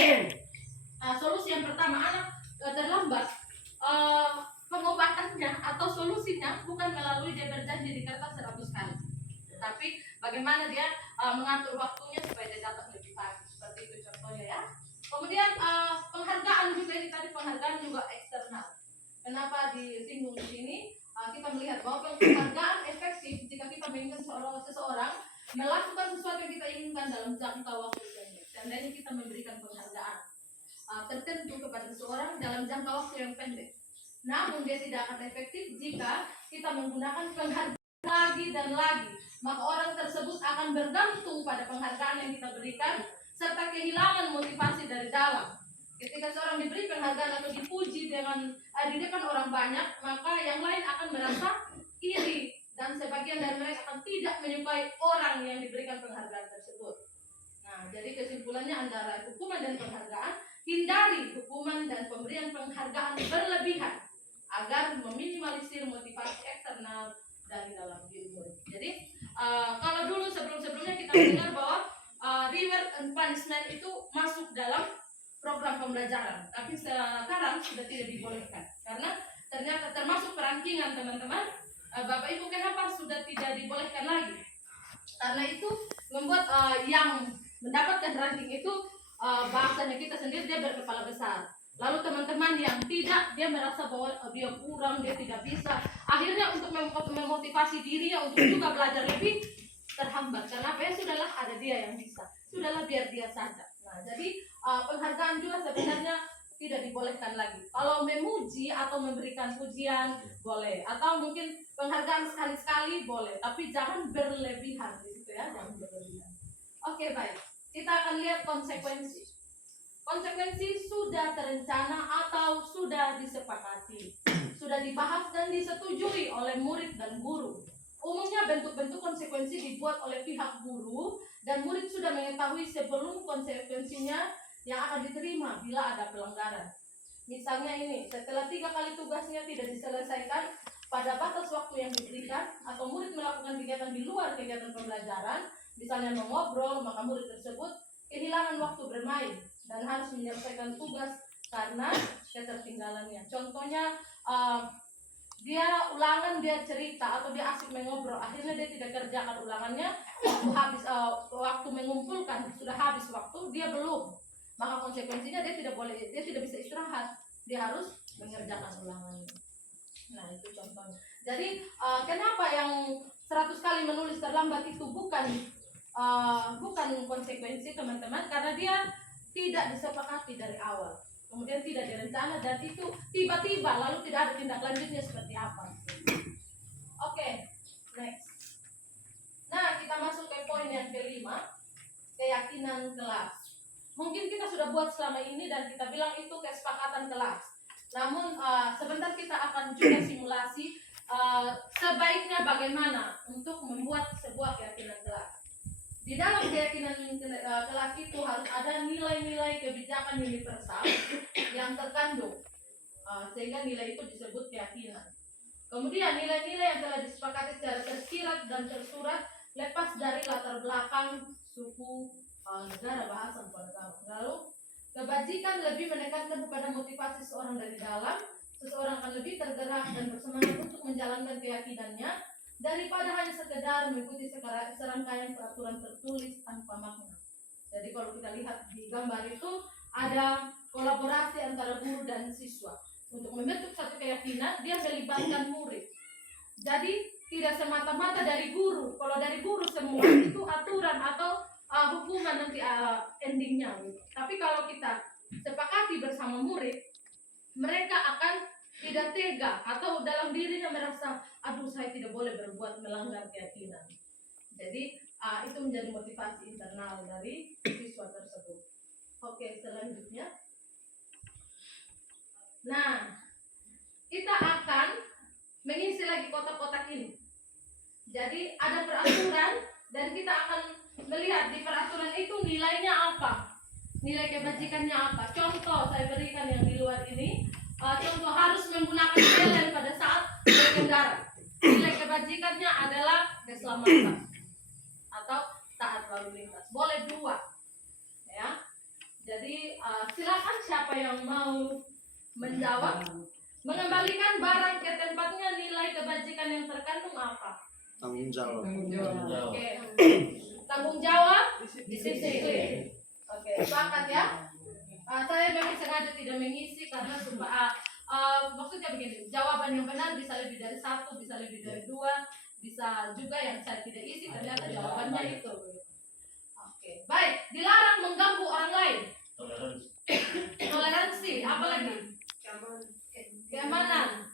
solusi yang pertama, anak terlambat, pengobatannya atau solusinya bukan melalui dia berjanji di kertas 100 kali, tapi bagaimana dia mengatur waktunya supaya dia datang lebih pagi, seperti itu contohnya ya. Kemudian penghargaan juga, ini tadi penghargaan juga eksternal. Kenapa disinggung di sini? Kita melihat bahwa penghargaan efektif jika kita menginginkan seseorang melakukan sesuatu yang kita inginkan dalam jangka waktu pendek. Seandainya kita memberikan penghargaan tertentu kepada seseorang dalam jangka waktu yang pendek, namun dia tidak akan efektif jika kita menggunakan penghargaan lagi dan lagi, maka orang tersebut akan bergantung pada penghargaan yang kita berikan serta kehilangan motivasi dari dalam. Ketika seorang diberi penghargaan atau dipuji dengan di depan orang banyak, maka yang lain akan merasa iri dan sebagian dari mereka akan tidak menyukai orang yang diberikan penghargaan tersebut. Nah, jadi kesimpulannya antara hukuman dan penghargaan, hindari hukuman dan pemberian penghargaan berlebihan agar meminimalisir motivasi eksternal dari dalam diri murid. Jadi kalau dulu sebelum-sebelumnya kita dengar bahwa reward and punishment itu masuk dalam program pembelajaran, tapi sekarang sudah tidak dibolehkan karena ternyata termasuk perankingan, teman-teman. Bapak Ibu, kenapa sudah tidak dibolehkan lagi? Karena itu membuat yang mendapatkan ranking itu bahasanya kita sendiri dia berkepala besar. Lalu teman-teman yang tidak, dia merasa bahwa dia kurang, dia tidak bisa. Akhirnya untuk memotivasi dirinya untuk juga belajar lebih terhambat. Karena apa ya, sudahlah ada dia yang bisa. Sudahlah biar dia saja. Nah, jadi penghargaan juga sebenarnya tidak dibolehkan lagi. Kalau memuji atau memberikan pujian boleh, atau mungkin penghargaan sekali-sekali boleh, tapi jangan berlebihan di situ ya, jangan berlebihan. Oke, baik. Kita akan lihat konsekuensi. Konsekuensi sudah terencana atau sudah disepakati, sudah dibahas dan disetujui oleh murid dan guru. Umumnya bentuk-bentuk konsekuensi dibuat oleh pihak guru dan murid sudah mengetahui sebelum konsekuensinya yang akan diterima bila ada pelanggaran. Misalnya ini, setelah 3 kali tugasnya tidak diselesaikan pada batas waktu yang diberikan, atau murid melakukan kegiatan di luar kegiatan pembelajaran, misalnya mengobrol, maka murid tersebut kehilangan waktu bermain dan harus menyelesaikan tugas karena ketertinggalannya. Contohnya, dia ulangan, dia cerita atau dia asik mengobrol, akhirnya dia tidak kerjakan ulangannya, waktu mengumpulkan sudah habis waktu, dia belum. Maka konsekuensinya dia tidak bisa istirahat, dia harus mengerjakan ulangannya. Nah, itu contohnya. Jadi kenapa yang 100 kali menulis terlambat itu bukan konsekuensi, teman-teman, karena dia tidak disepakati dari awal, kemudian tidak direncana, dan itu tiba-tiba lalu tidak ada tindak lanjutnya seperti apa. Oke, next. Nah, kita masuk ke poin yang kelima, keyakinan kelas. Mungkin kita sudah buat selama ini dan kita bilang itu kesepakatan kelas. Namun sebentar kita akan juga simulasi sebaiknya bagaimana untuk membuat sebuah keyakinan kelas. Di dalam keyakinan kelas itu harus ada nilai-nilai kebijakan universal yang terkandung. Sehingga nilai itu disebut keyakinan. Kemudian nilai-nilai yang telah disepakati secara tersirat dan tersurat lepas dari latar belakang, suku, negara, bahasa, dan agama. Lalu kebajikan lebih menekankan kepada motivasi seorang dari dalam. Seseorang akan lebih tergerak dan bersemangat untuk menjalankan keyakinannya daripada hanya sekedar mengikuti serangkaian peraturan tertulis tanpa makna. Jadi kalau kita lihat di gambar itu ada kolaborasi antara guru dan siswa. Untuk membentuk satu keyakinan, dia melibatkan murid. Jadi tidak semata-mata dari guru. Kalau dari guru semua itu aturan atau hukuman nanti endingnya. Tapi kalau kita sepakati bersama murid, mereka akan tidak tega atau dalam dirinya merasa, aduh saya tidak boleh berbuat melanggar keyakinan. Jadi itu menjadi motivasi internal dari siswa tersebut. Oke, selanjutnya. Nah, kita akan mengisi lagi kotak-kotak ini. Jadi ada peraturan dan kita akan melihat di peraturan itu nilainya apa, nilai kebajikannya apa. Contoh saya berikan yang di luar ini. Contoh harus menggunakan helm pada saat berkendara. Nilai kebajikannya adalah keselamatan atau taat lalu lintas. Boleh 2, ya. Jadi silakan siapa yang mau menjawab. Mengembalikan barang ke tempatnya, nilai kebajikan yang terkandung apa? Tanggung jawab. Oke. Tanggung jawab, disiplin. Oke, sepakat ya. Saya memang sengaja tidak mengisi karena maksudnya begini, jawaban yang benar bisa lebih dari 1, bisa lebih dari 2, bisa juga yang saya tidak isi ternyata jawabannya itu. Oke, baik. Dilarang mengganggu orang lain. Toleransi, apa lagi? Keamanan.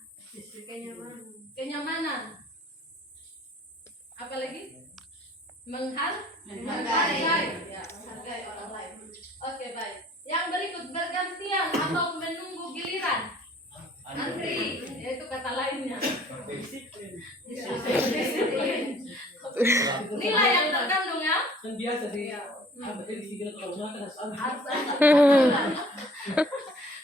Kenyamanan. Apa lagi? Menghargai. Ya, menghargai orang lain. Oke, baik. Yang berikut bergantian atau menunggu giliran. Antri, yaitu kata lainnya. Disiplin. Nilai yang terkandung ya. Kan biasa di sini kalau makan harus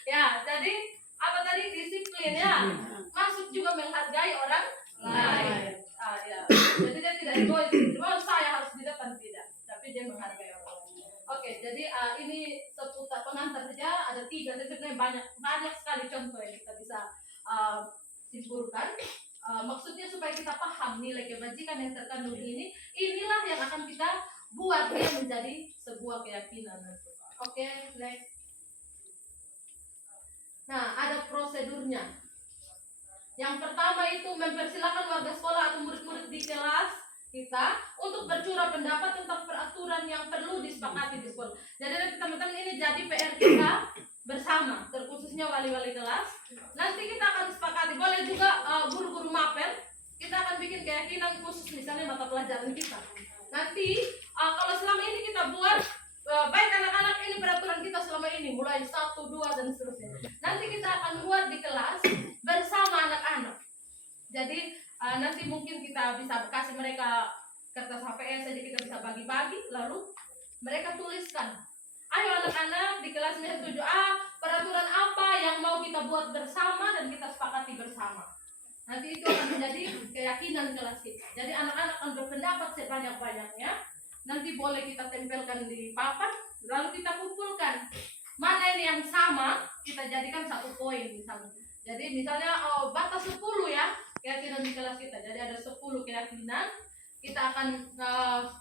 Ya, jadi apa tadi disiplin ya. Masuk juga menghargai orang lain. Ya. Jadi dia tidak egois. Saya harus di depan, tidak. Tapi dia menghargai orang lain. Oke, jadi ini seputar pengantar saja ada 3, tapi sebenarnya banyak sekali contoh yang kita bisa simpulkan. Maksudnya supaya kita paham nilai kebajikan yang terkandung ini, inilah yang akan kita buat dia menjadi sebuah keyakinan. Oke, next. Nah, ada prosedurnya. Yang pertama itu mempersilahkan warga sekolah atau murid-murid di kelas kita untuk bercurah pendapat tentang peraturan yang perlu disepakati di sekolah. Jadi nanti teman-teman ini jadi PR kita bersama, terkhususnya wali-wali kelas. Nanti kita akan sepakati, boleh juga guru-guru mapel. Kita akan bikin keyakinan khusus misalnya mata pelajaran kita. Nanti kalau selama ini kita buat baik anak-anak ini peraturan kita selama ini mulai 1, 2 dan seterusnya. Nanti kita akan buat di kelas bersama anak-anak. Jadi nanti mungkin kita bisa kasih mereka kertas HPS saja, kita bisa bagi-bagi, lalu mereka tuliskan. Ayo anak-anak di kelasnya 7A, peraturan apa yang mau kita buat bersama dan kita sepakati bersama. Nanti itu akan menjadi keyakinan kelas kita. Jadi anak-anak akan berpendapat sebanyak-banyaknya. Nanti boleh kita tempelkan di papan, lalu kita kumpulkan. Mana ini yang sama, kita jadikan 1 poin misalnya. Jadi misalnya batas 10 ya keyakinan di kelas kita. Jadi ada 10 keyakinan. Kita akan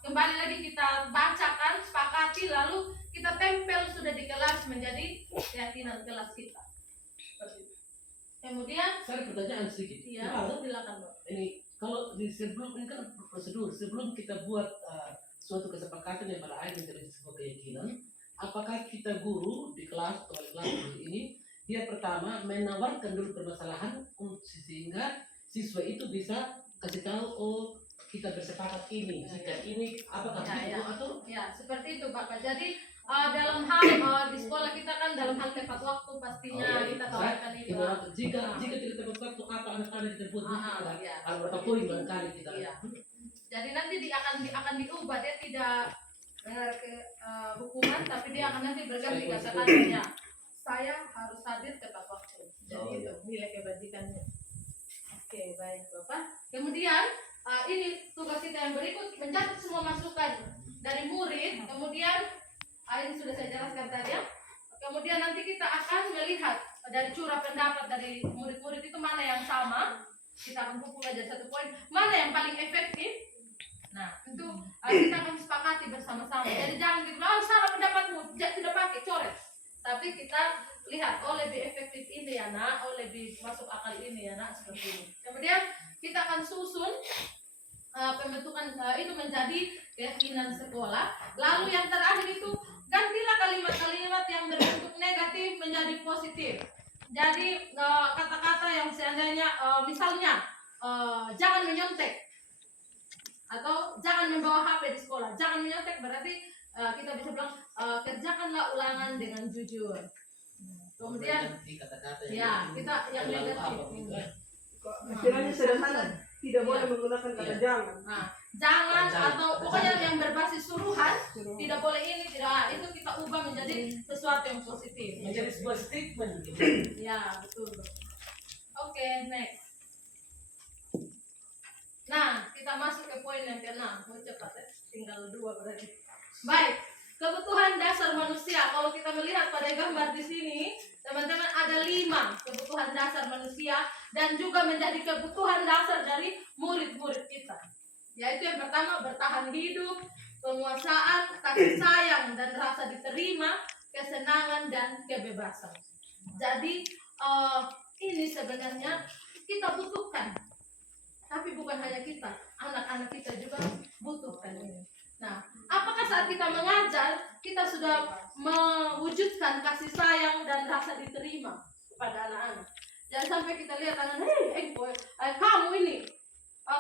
kembali lagi kita bacakan, sepakati, lalu kita tempel sudah di kelas menjadi keyakinan kelas kita. Seperti itu. Kemudian saya pertanyaan sedikit. Iya, silakan Pak. Ini kalau di sebelum ini kan prosedur, sebelum kita buat suatu kesepakatan yang pada akhirnya menjadi sebuah keyakinan, apakah kita guru di kelas atau di kelas seperti ini, dia pertama menawarkan dulu permasalahan sehingga siswa itu bisa kasih tahu, oh kita bersepakat ini, jika ini apakah itu atau ya seperti itu Bapak. Jadi dalam hal di sekolah kita kan dalam hal tepat waktu pastinya kita tawarkan itu. Jika tidak tepat waktu apa anak-anak kita buat ada berapa poin barangkali kita. Jadi nanti akan diubah, dia tidak dengar hukuman, tapi dia akan nanti berganti kata-katanya. Saya harus hadir tepat waktu. Jadi itu nilai kebajikannya. Oke, baik Bapak. Kemudian ini tugas kita yang berikut, mencatat semua masukan dari murid. Kemudian ini sudah saya jelaskan tadi ya. Kemudian nanti kita akan melihat dari curah pendapat dari murid-murid itu mana yang sama. Kita akan kumpul aja satu poin, mana yang paling efektif. Nah, itu kita akan sepakati bersama-sama. Jadi jangan gitu, salah pendapatmu, tidak pakai coret. Tapi kita lihat, oh lebih efektif ini ya nak, oh lebih masuk akal ini ya nak, seperti ini. Kemudian kita akan susun pembentukan itu menjadi keyakinan sekolah. Lalu yang terakhir itu, gantilah kalimat-kalimat yang berbentuk negatif menjadi positif. Jadi kata-kata yang seandainya misalnya jangan menyontek atau jangan membawa HP di sekolah. Jangan menyontek berarti kita bisa bilang kerjakanlah ulangan dengan jujur. Kemudian ya kita yang negatif. Istilahnya sederhana, tidak boleh menggunakan kata jangan. Nah, jangan atau pokoknya yang berbasis suruhan, tidak boleh ini, tidak itu kita ubah menjadi sesuatu yang positif. Menjadi sebuah statement. Ya betul. Oke, next. Nah, kita masuk ke poin yang ke-6. Mau cepat ya, tinggal 2 berarti. Baik, kebutuhan dasar manusia. Kalau kita melihat pada gambar di sini, teman-teman ada 5 kebutuhan dasar manusia dan juga menjadi kebutuhan dasar dari murid-murid kita. Yaitu yang pertama bertahan hidup, penguasaan, kasih sayang dan rasa diterima, kesenangan dan kebebasan. Jadi ini sebenarnya kita butuhkan. Tapi bukan hanya kita, anak-anak kita juga butuhkan ini. Nah, apakah saat kita mengajar, kita sudah mewujudkan kasih sayang dan rasa diterima kepada anak-anak? Jangan sampai kita lihat anak-anak, kamu ini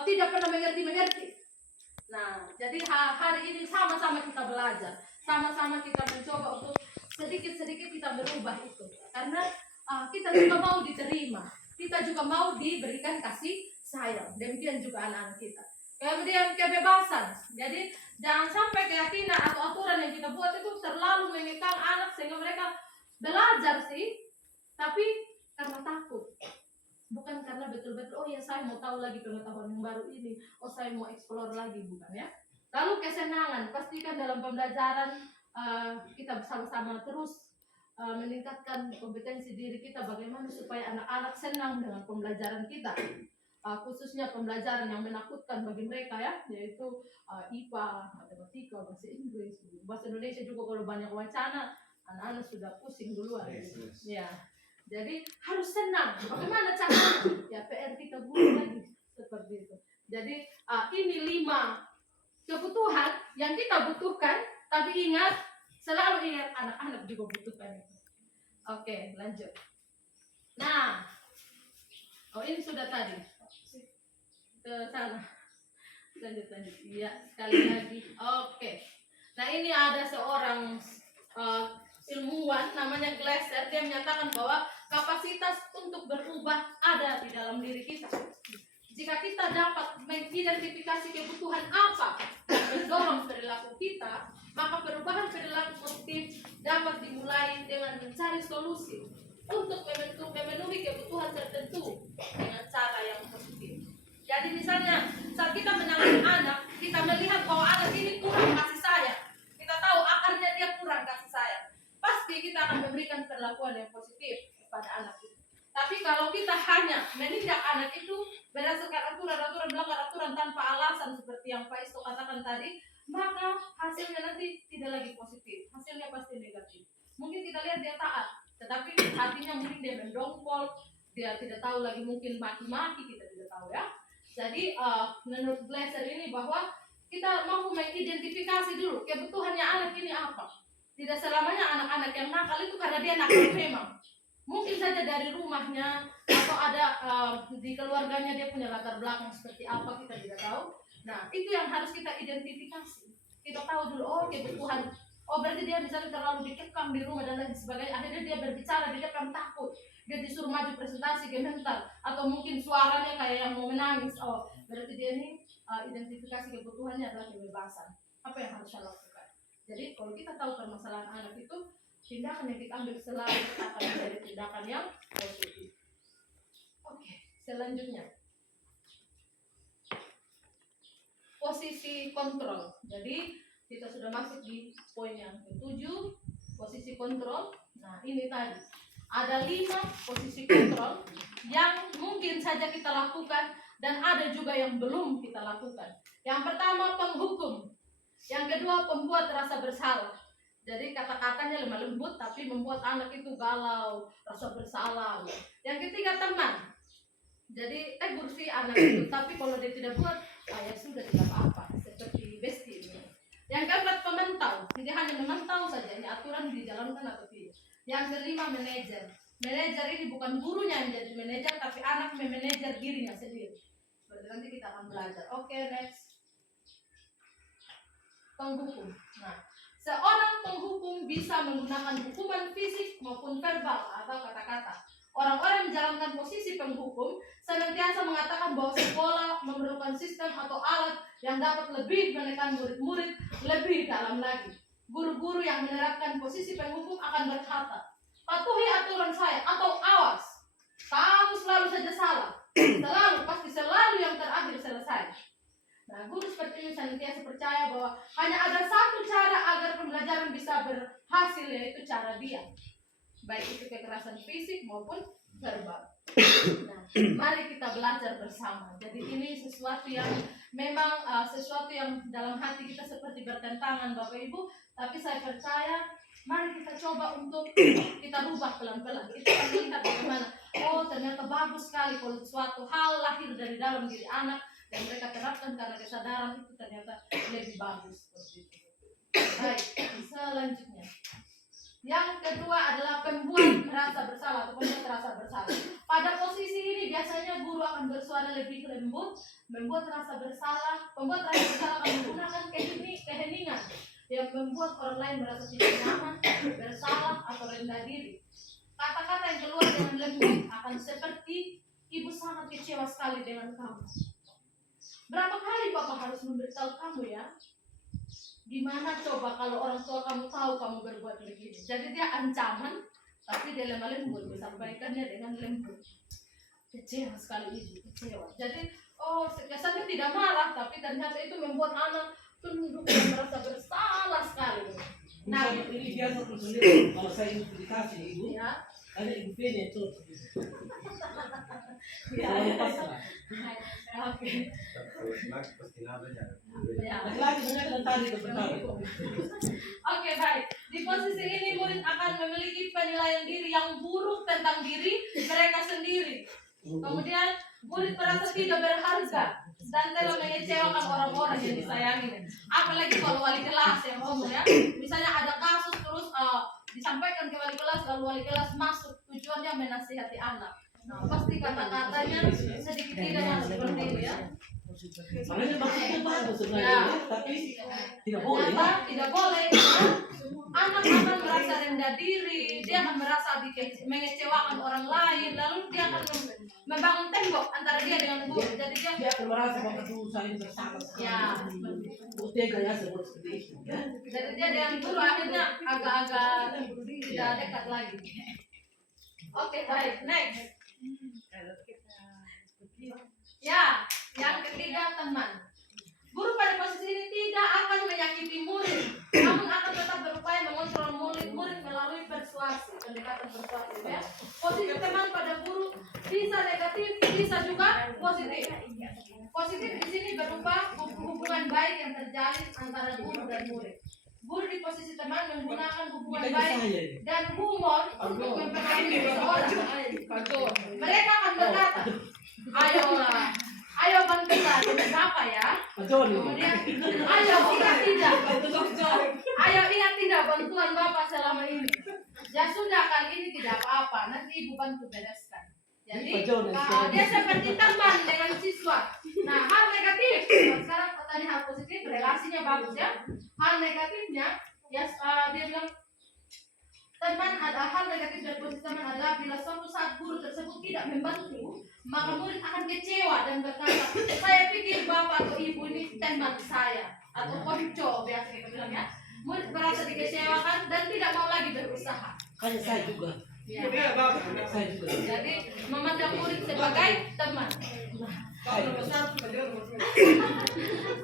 tidak pernah mengerti. Nah, jadi hari ini sama-sama kita belajar, sama-sama kita mencoba untuk sedikit-sedikit kita berubah itu. Karena kita juga mau diterima, kita juga mau diberikan kasih sayang. Demikian juga anak-anak kita. Kemudian kebebasan. Jadi jangan sampai keyakinan atau aturan yang kita buat itu terlalu mengekang anak sehingga mereka belajar sih, tapi karena takut. Bukan karena betul-betul oh ya saya mau tahu lagi pengetahuan yang baru ini, oh saya mau explore lagi, bukan ya. Lalu kesenangan, pastikan dalam pembelajaran kita bersama-sama terus meningkatkan kompetensi diri kita bagaimana supaya anak-anak senang dengan pembelajaran kita. Khususnya pembelajaran yang menakutkan bagi mereka ya, yaitu IPA, matematika, bahasa Inggris, bahasa Indonesia juga kalau banyak wacana, anak-anak sudah pusing duluan. Ya, jadi harus senang. Bagaimana caranya? Ya PR kita buat lagi seperti itu. Jadi ini 5 kebutuhan yang kita butuhkan, tapi selalu ingat anak-anak juga butuhkan itu. Oke, lanjut. Nah, ini sudah tadi. Ke sana. Lanjut. Iya, sekali lagi. Oke. Nah, ini ada seorang ilmuwan namanya Glasser. Dia menyatakan bahwa kapasitas untuk berubah ada di dalam diri kita. Jika kita dapat mengidentifikasi kebutuhan apa yang mendorong perilaku kita, maka perubahan perilaku positif dapat dimulai dengan mencari solusi untuk memenuhi kebutuhan tertentu dengan cara yang positif. Jadi misalnya saat kita menangani anak, kita melihat bahwa anak ini kurang kasih sayang. Kita tahu akarnya dia kurang kasih sayang. Pasti kita akan memberikan perlakuan yang positif kepada anak itu. Tapi kalau kita hanya menindak anak itu berdasarkan aturan-aturan, melanggar aturan tanpa alasan seperti yang Pak Isto katakan tadi, maka hasilnya nanti tidak lagi positif. Hasilnya pasti negatif. Mungkin kita lihat dia taat, tetapi hatinya mungkin dia mendongkol, dia tidak tahu lagi mungkin maki-maki, kita tidak tahu ya. Jadi menurut Glasser ini bahwa kita mampu mengidentifikasi dulu kebutuhannya anak ini apa. Tidak selamanya anak-anak yang nakal itu karena dia nakal memang. Mungkin saja dari rumahnya atau ada di keluarganya dia punya latar belakang seperti apa, kita tidak tahu. Nah, itu yang harus kita identifikasi. Kita tahu dulu, oh kebutuhan, oh berarti dia misalnya terlalu dikekang di rumah dan lain sebagainya. Akhirnya dia berbicara, dia kan takut. Dia disuruh maju presentasi gementar atau mungkin suaranya kayak yang mau menangis. Oh, berarti dia ini identifikasi kebutuhannya adalah kebebasan. Apa yang harus saya lakukan? Jadi kalau kita tahu permasalahan anak itu, tindakan yang kita ambil selalu akan menjadi tindakan yang positif. Oke, selanjutnya posisi kontrol. Jadi kita sudah masuk di poin yang ke-7, posisi kontrol. Nah, ini tadi ada 5 posisi kontrol yang mungkin saja kita lakukan dan ada juga yang belum kita lakukan. Yang pertama penghukum, yang kedua pembuat rasa bersalah. Jadi kata-katanya lemah lembut tapi membuat anak itu galau, rasa bersalah. Yang ketiga teman. Jadi tegur si anak itu, tapi kalau dia tidak buat, ya sudah tidak apa-apa, seperti besti ini. Yang keempat pemantau, jadi hanya memantau saja ini aturan dijalankan atau tidak. Yang kelima manajer. Manajer ini bukan gurunya yang jadi manajer, tapi anak memanajer dirinya sendiri. Berarti nanti kita akan belajar. Oke, next. Penghukum. Nah, seorang penghukum bisa menggunakan hukuman fisik maupun verbal atau kata-kata. Orang-orang menjalankan posisi penghukum senantiasa mengatakan bahwa sekolah memerlukan sistem atau alat yang dapat lebih menekan murid-murid lebih dalam lagi. Guru-guru yang menerapkan posisi penghukum akan berkata, patuhi aturan saya atau awas, kamu selalu saja salah, pasti selalu yang terakhir selesai. Nah, guru seperti ini senantiasa percaya bahwa hanya ada satu cara agar pembelajaran bisa berhasil, yaitu cara diam. Baik itu kekerasan fisik maupun verbal. Nah, mari kita belajar bersama. Jadi ini sesuatu yang memang sesuatu yang dalam hati kita seperti bertentangan Bapak Ibu, tapi saya percaya mari kita coba untuk kita rubah pelan-pelan. Kita akan melihat bagaimana, oh ternyata bagus sekali kalau suatu hal lahir dari dalam diri anak dan mereka terapkan karena kesadaran itu ternyata lebih bagus seperti itu. Baik, selanjutnya. Yang kedua adalah pembuat rasa bersalah atau pembuat rasa bersalah. Pada posisi ini biasanya guru akan bersuara lebih lembut, membuat rasa bersalah. Pembuat rasa bersalah akan menggunakan keheningan yang membuat orang lain merasa tidak nyaman, bersalah atau rendah diri. Kata-kata yang keluar dengan lembut akan seperti, ibu sangat kecewa sekali dengan kamu. Berapa kali Papa harus memberitahu kamu ya? Gimana coba kalau orang tua kamu tahu kamu berbuat begini? Jadi dia ancaman, tapi dia lemah lembut, disampaikannya dengan lembut. Kecewa sekali ibu, kecewa. Jadi, kesannya tidak marah, tapi ternyata itu membuat anak tunduk dan merasa bersalah sekali. Nah, ini biasa sendiri. Kalau saya dikasih ibu, Ya. ada ibu Feni itu. Ya. Oke. Ya. Laki-laki dengan tadi kebetulan. Oke, baik. Di posisi ini murid akan memiliki penilaian diri yang buruk tentang diri mereka sendiri. Kemudian murid merasa tidak berharga dan telah mengecewakan orang-orang yang disayangi. Apalagi kalau wali kelas yang ngomong ya. Misalnya ada kasus terus disampaikan ke wali kelas, lalu wali kelas masuk, tujuannya menasihati anak. Nah, pasti kata-katanya sedikit tidak seperti itu ya. Makanya maksudnya bagus sebenarnya, Ya. tapi tidak boleh. Kenapa? Tidak boleh. Anak akan merasa rendah diri, dia akan merasa mengecewakan orang lain, lalu dia akan membangun tembok antara dia dengan guru. Jadi Dia akan merasa bahwa itu saya bersalah. ya, Tega ya seperti itu. Ya. jadi dia dengan guru akhirnya agak-agak tidak dekat lagi. Oke, baik, next. Ya, yang ketiga teman. Guru pada posisi ini tidak akan menyakiti murid, namun akan tetap berupaya mengontrol murid melalui persuasi, pendekatan persuasi. Ya. Posisi teman pada guru bisa negatif, bisa juga positif. Positif di sini berupa hubungan baik yang terjalin antara guru dan murid. Guru di posisi teman menggunakan hubungan baik dan humor untuk mempengaruhi seseorang. Mereka akan berkata, ayo bantu saya dengan Bapak ya. Kemudian, ayo ingat tidak bantuan Bapak selama ini. Ya sudah, kali ini tidak apa-apa, nanti Ibu bantu bereskan. Jadi dia seperti teman dengan siswa. Nah, hal negatif, sekarang tadi hal positif, relasinya bagus ya. Hal negatifnya, ya dia bilang teman ada hal negatif dari posisi teman adalah bila suatu saat guru tersebut tidak membantu, maka murid akan kecewa dan berkata, saya pikir Bapak atau Ibu ini teman saya atau konco biasa kita bilang ya. murid merasa dikecewakan dan tidak mau lagi berusaha. Hanya saya juga. Ya. Iya, Bapak. Saya juga. Jadi memandang murid sebagai teman. Kalau nomor 1 saja nomor 2.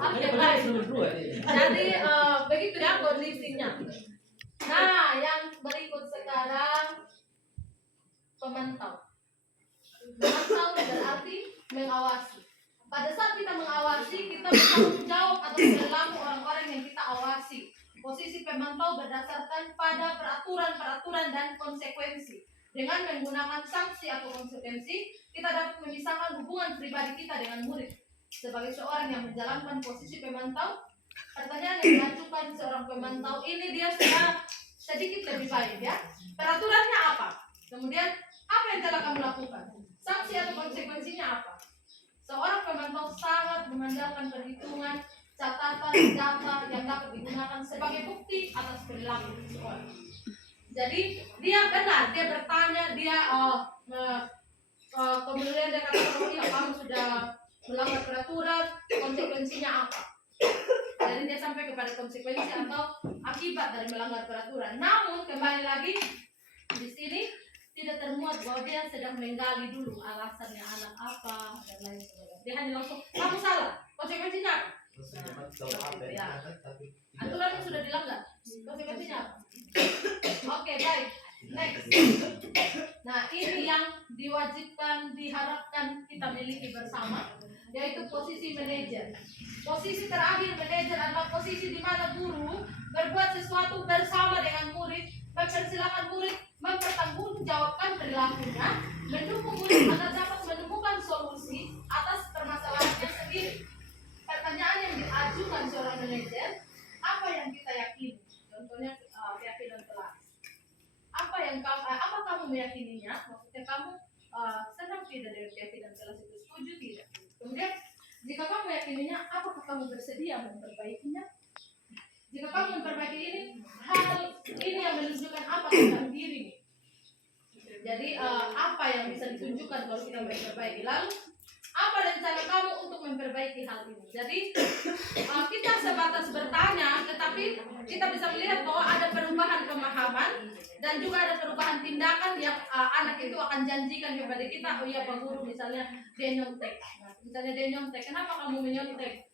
Oke, baik. Nomor 2. Jadi begitu ya kondisinya. Nah, yang berikut sekarang pemantau. Memantau berarti mengawasi. Pada saat kita mengawasi, kita bertanggung jawab atas perilaku orang-orang yang kita awasi. Posisi pemantau berdasarkan pada peraturan-peraturan dan konsekuensi. Dengan menggunakan sanksi atau konsekuensi, kita dapat memisahkan hubungan pribadi kita dengan murid. Sebagai seorang yang menjalankan posisi pemantau, pertanyaan yang diajukan seorang pemantau ini dia sudah sedikit lebih baik ya. Peraturannya apa? Kemudian apa yang telah kamu lakukan? Sanksi atau konsekuensinya apa? Seorang pemantau sangat mengandalkan perhitungan, catatan, data yang dapat digunakan sebagai bukti atas perilaku seseorang. Jadi dia benar, dia bertanya, dia kemudian dia katakan, oh iya kamu sudah melanggar peraturan, konsekuensinya apa? Jadi dia sampai kepada konsekuensi atau akibat dari melanggar peraturan. Namun kembali lagi di sini tidak termuat bahwa dia sedang menggali dulu alasannya anak apa dan lain sebagainya. Dia hanya langsung kamu salah, konsekuensinya apa? Ya. Aturannya sudah dilanggar, konsekuensinya apa? Oke, baik. Next. Nah, ini yang diwajibkan, diharapkan kita miliki bersama, yaitu posisi manajer. Posisi terakhir manajer adalah posisi di mana guru berbuat sesuatu bersama dengan murid, mempersilahkan murid mempertanggungjawabkan perilakunya, mendukung murid agar dapat menemukan solusi atas permasalahannya sendiri. Pertanyaan yang diajukan seorang manajer, apa yang kita yakini? Contohnya keyakinan kelas. Apa kamu meyakininya? Maksudnya kamu senang tidak dengan keyakinan kelas itu? Setuju tidak? Kemudian jika kamu meyakininya, apakah kamu bersedia memperbaikinya? Jika kamu memperbaiki ini, hal ini yang menunjukkan apa tentang diri. Jadi apa yang bisa ditunjukkan kalau kita memperbaiki? Lalu apa rencana kamu untuk memperbaiki hal ini? Jadi kita sebatas bertanya, tetapi kita bisa melihat bahwa ada perubahan pemahaman dan juga ada perubahan tindakan yang anak itu akan janjikan kepada kita. Oh iya Pak Guru, misalnya dia nyontek. Nah, misalnya dia nyontek, kenapa kamu menyontek?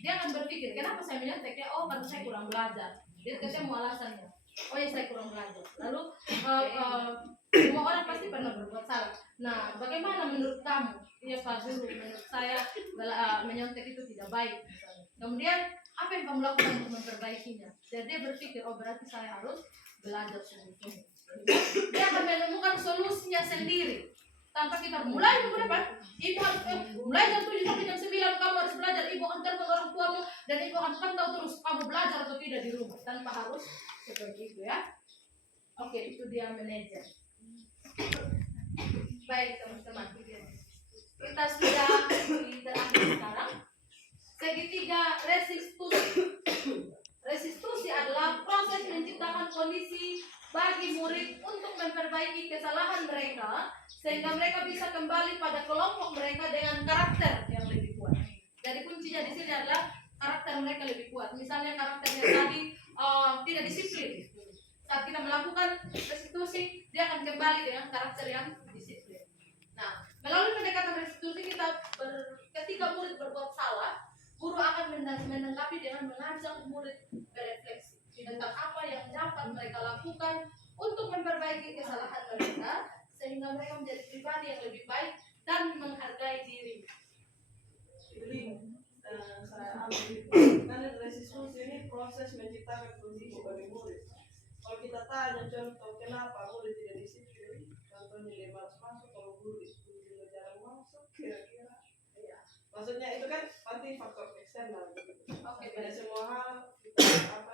Dia akan berpikir, kenapa saya menyontek? Ya, oh karena saya kurang belajar. Dia ketemu alasannya. Oh ya saya kurang belajar. Lalu semua orang pasti pernah berbuat salah. Nah, bagaimana menurut kamu? Iya Pak Guru, menurut saya menyontek itu tidak baik. Misalnya. Kemudian apa yang kamu lakukan untuk memperbaikinya? Jadi dia berpikir, oh berarti saya harus belajar sungguh-sungguh. Dia akan menemukan solusinya sendiri. Tanpa kita mulai minggu depan, ibu harus mulai jam 7 sampai jam 9 kamu harus belajar. Ibu akan telepon orang tuamu dan ibu akan pantau terus kamu belajar atau tidak di rumah. Tanpa harus seperti itu ya. Oke, itu dia manajer. Baik teman-teman, kita sudah di terakhir sekarang. Segitiga restitusi. Restitusi adalah proses menciptakan kondisi bagi murid untuk memperbaiki kesalahan mereka sehingga mereka bisa kembali pada kelompok mereka dengan karakter yang lebih kuat. Jadi kuncinya di sini adalah karakter mereka lebih kuat. Misalnya karakternya tadi tidak disiplin. Saat kita melakukan restitusi, dia akan kembali dengan karakter yang disiplin. Nah, melalui pendekatan restitusi kita ketika murid berbuat salah, guru akan menanggapi dengan mengajak murid berefleksi tentang apa yang dapat mereka lakukan untuk memperbaiki kesalahan mereka sehingga mereka menjadi pribadi yang lebih baik dan menghargai diri. Jadi saya ambil karena restitusi ini proses menciptakan kondisi bagi murid. Kalau kita tanya contoh kenapa murid tidak disiplin, contohnya dia malas masuk, kalau guru itu juga jarang masuk, kira-kira ya. Maksudnya itu kan pasti faktor eksternal. Oke, pada semua hal kita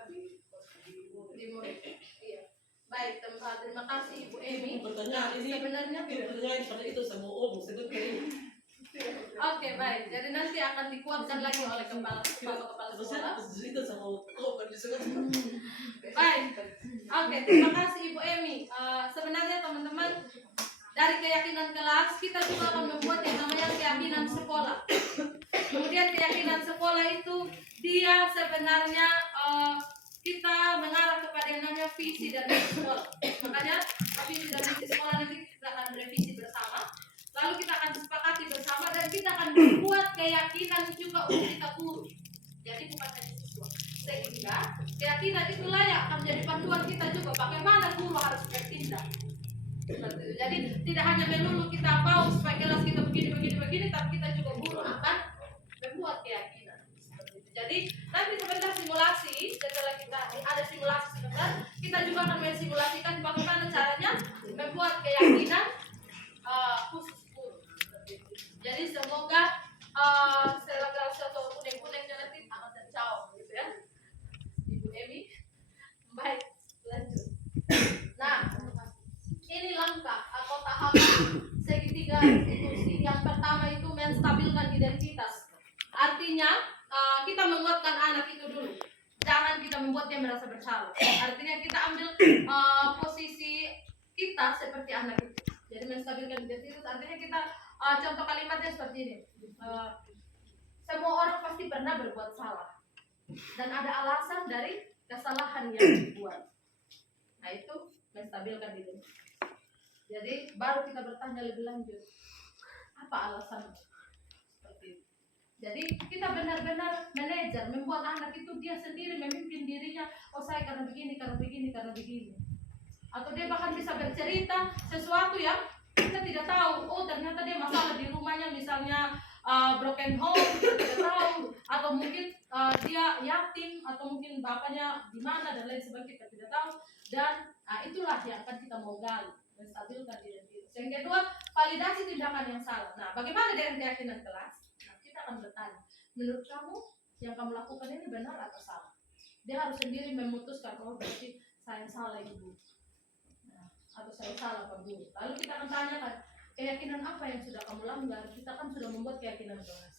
di murid. Iya. Baik, terima kasih Ibu Emi. Pertanyaan ini sebenarnya pertanyaan pada itu sama omong sebetulnya. Oke, baik. Jadi nanti akan dikuatkan lagi oleh kepala sekolah. Itu sama omong disebut. Baik. Oke, terima kasih Ibu Emi. Sebenarnya teman-teman, dari keyakinan kelas kita juga akan membuat yang namanya keyakinan sekolah. Kemudian keyakinan sekolah itu dia sebenarnya kita mengarah kepada yang namanya visi dan misi sekolah. Makanya visi dan misi sekolah nanti kita akan revisi bersama. Lalu kita akan sepakati bersama dan kita akan membuat keyakinan juga untuk kita guru. Jadi bukan hanya siswa. Sehingga keyakinan itulah yang akan menjadi panduan kita juga bagaimana guru harus bertindak. Seperti itu. Jadi tidak hanya melulu kita mau supaya kelas kita begini, tapi kita juga guru akan membuat keyakinan. Seperti itu. Jadi nanti sebentar simulasi, setelah kita ada simulasi sebentar, kita juga akan mensimulasikan bagaimana caranya membuat keyakinan khusus guru. Seperti itu. Jadi semoga segala sesuatu kuning-kuningnya nanti akan terjawab, gitu ya, Ibu Emi. Baik, lanjut. Nah, ini langkah atau tahapan segitiga institusi. Yang pertama itu menstabilkan identitas. Artinya kita menguatkan anak itu dulu. Jangan kita membuat dia merasa bersalah. Artinya kita ambil posisi kita seperti anak itu. Jadi menstabilkan identitas artinya kita contoh kalimatnya seperti ini. Semua orang pasti pernah berbuat salah dan ada alasan dari kesalahan yang dibuat. Nah itu menstabilkan identitas. Jadi baru kita bertanya lebih lanjut, apa alasan seperti itu. Jadi kita benar-benar manajer, membuat anak itu dia sendiri memimpin dirinya. Oh saya karena begini. Atau dia bahkan bisa bercerita sesuatu yang kita tidak tahu. Oh ternyata dia masalah di rumahnya, misalnya broken home, kita tidak tahu. Atau mungkin dia yatim, atau mungkin bapaknya di mana dan lain sebagainya, kita tidak tahu. Dan itulah yang akan kita mau gali, menstabilkan identitas. Yang kedua, validasi tindakan yang salah. Nah, bagaimana dengan keyakinan kelas? Nah, kita akan bertanya, menurut kamu yang kamu lakukan ini benar atau salah? Dia harus sendiri memutuskan, oh berarti saya salah ibu, nah, atau saya salah Pak Guru. Lalu kita akan tanyakan, keyakinan apa yang sudah kamu langgar? Kita kan sudah membuat keyakinan kelas.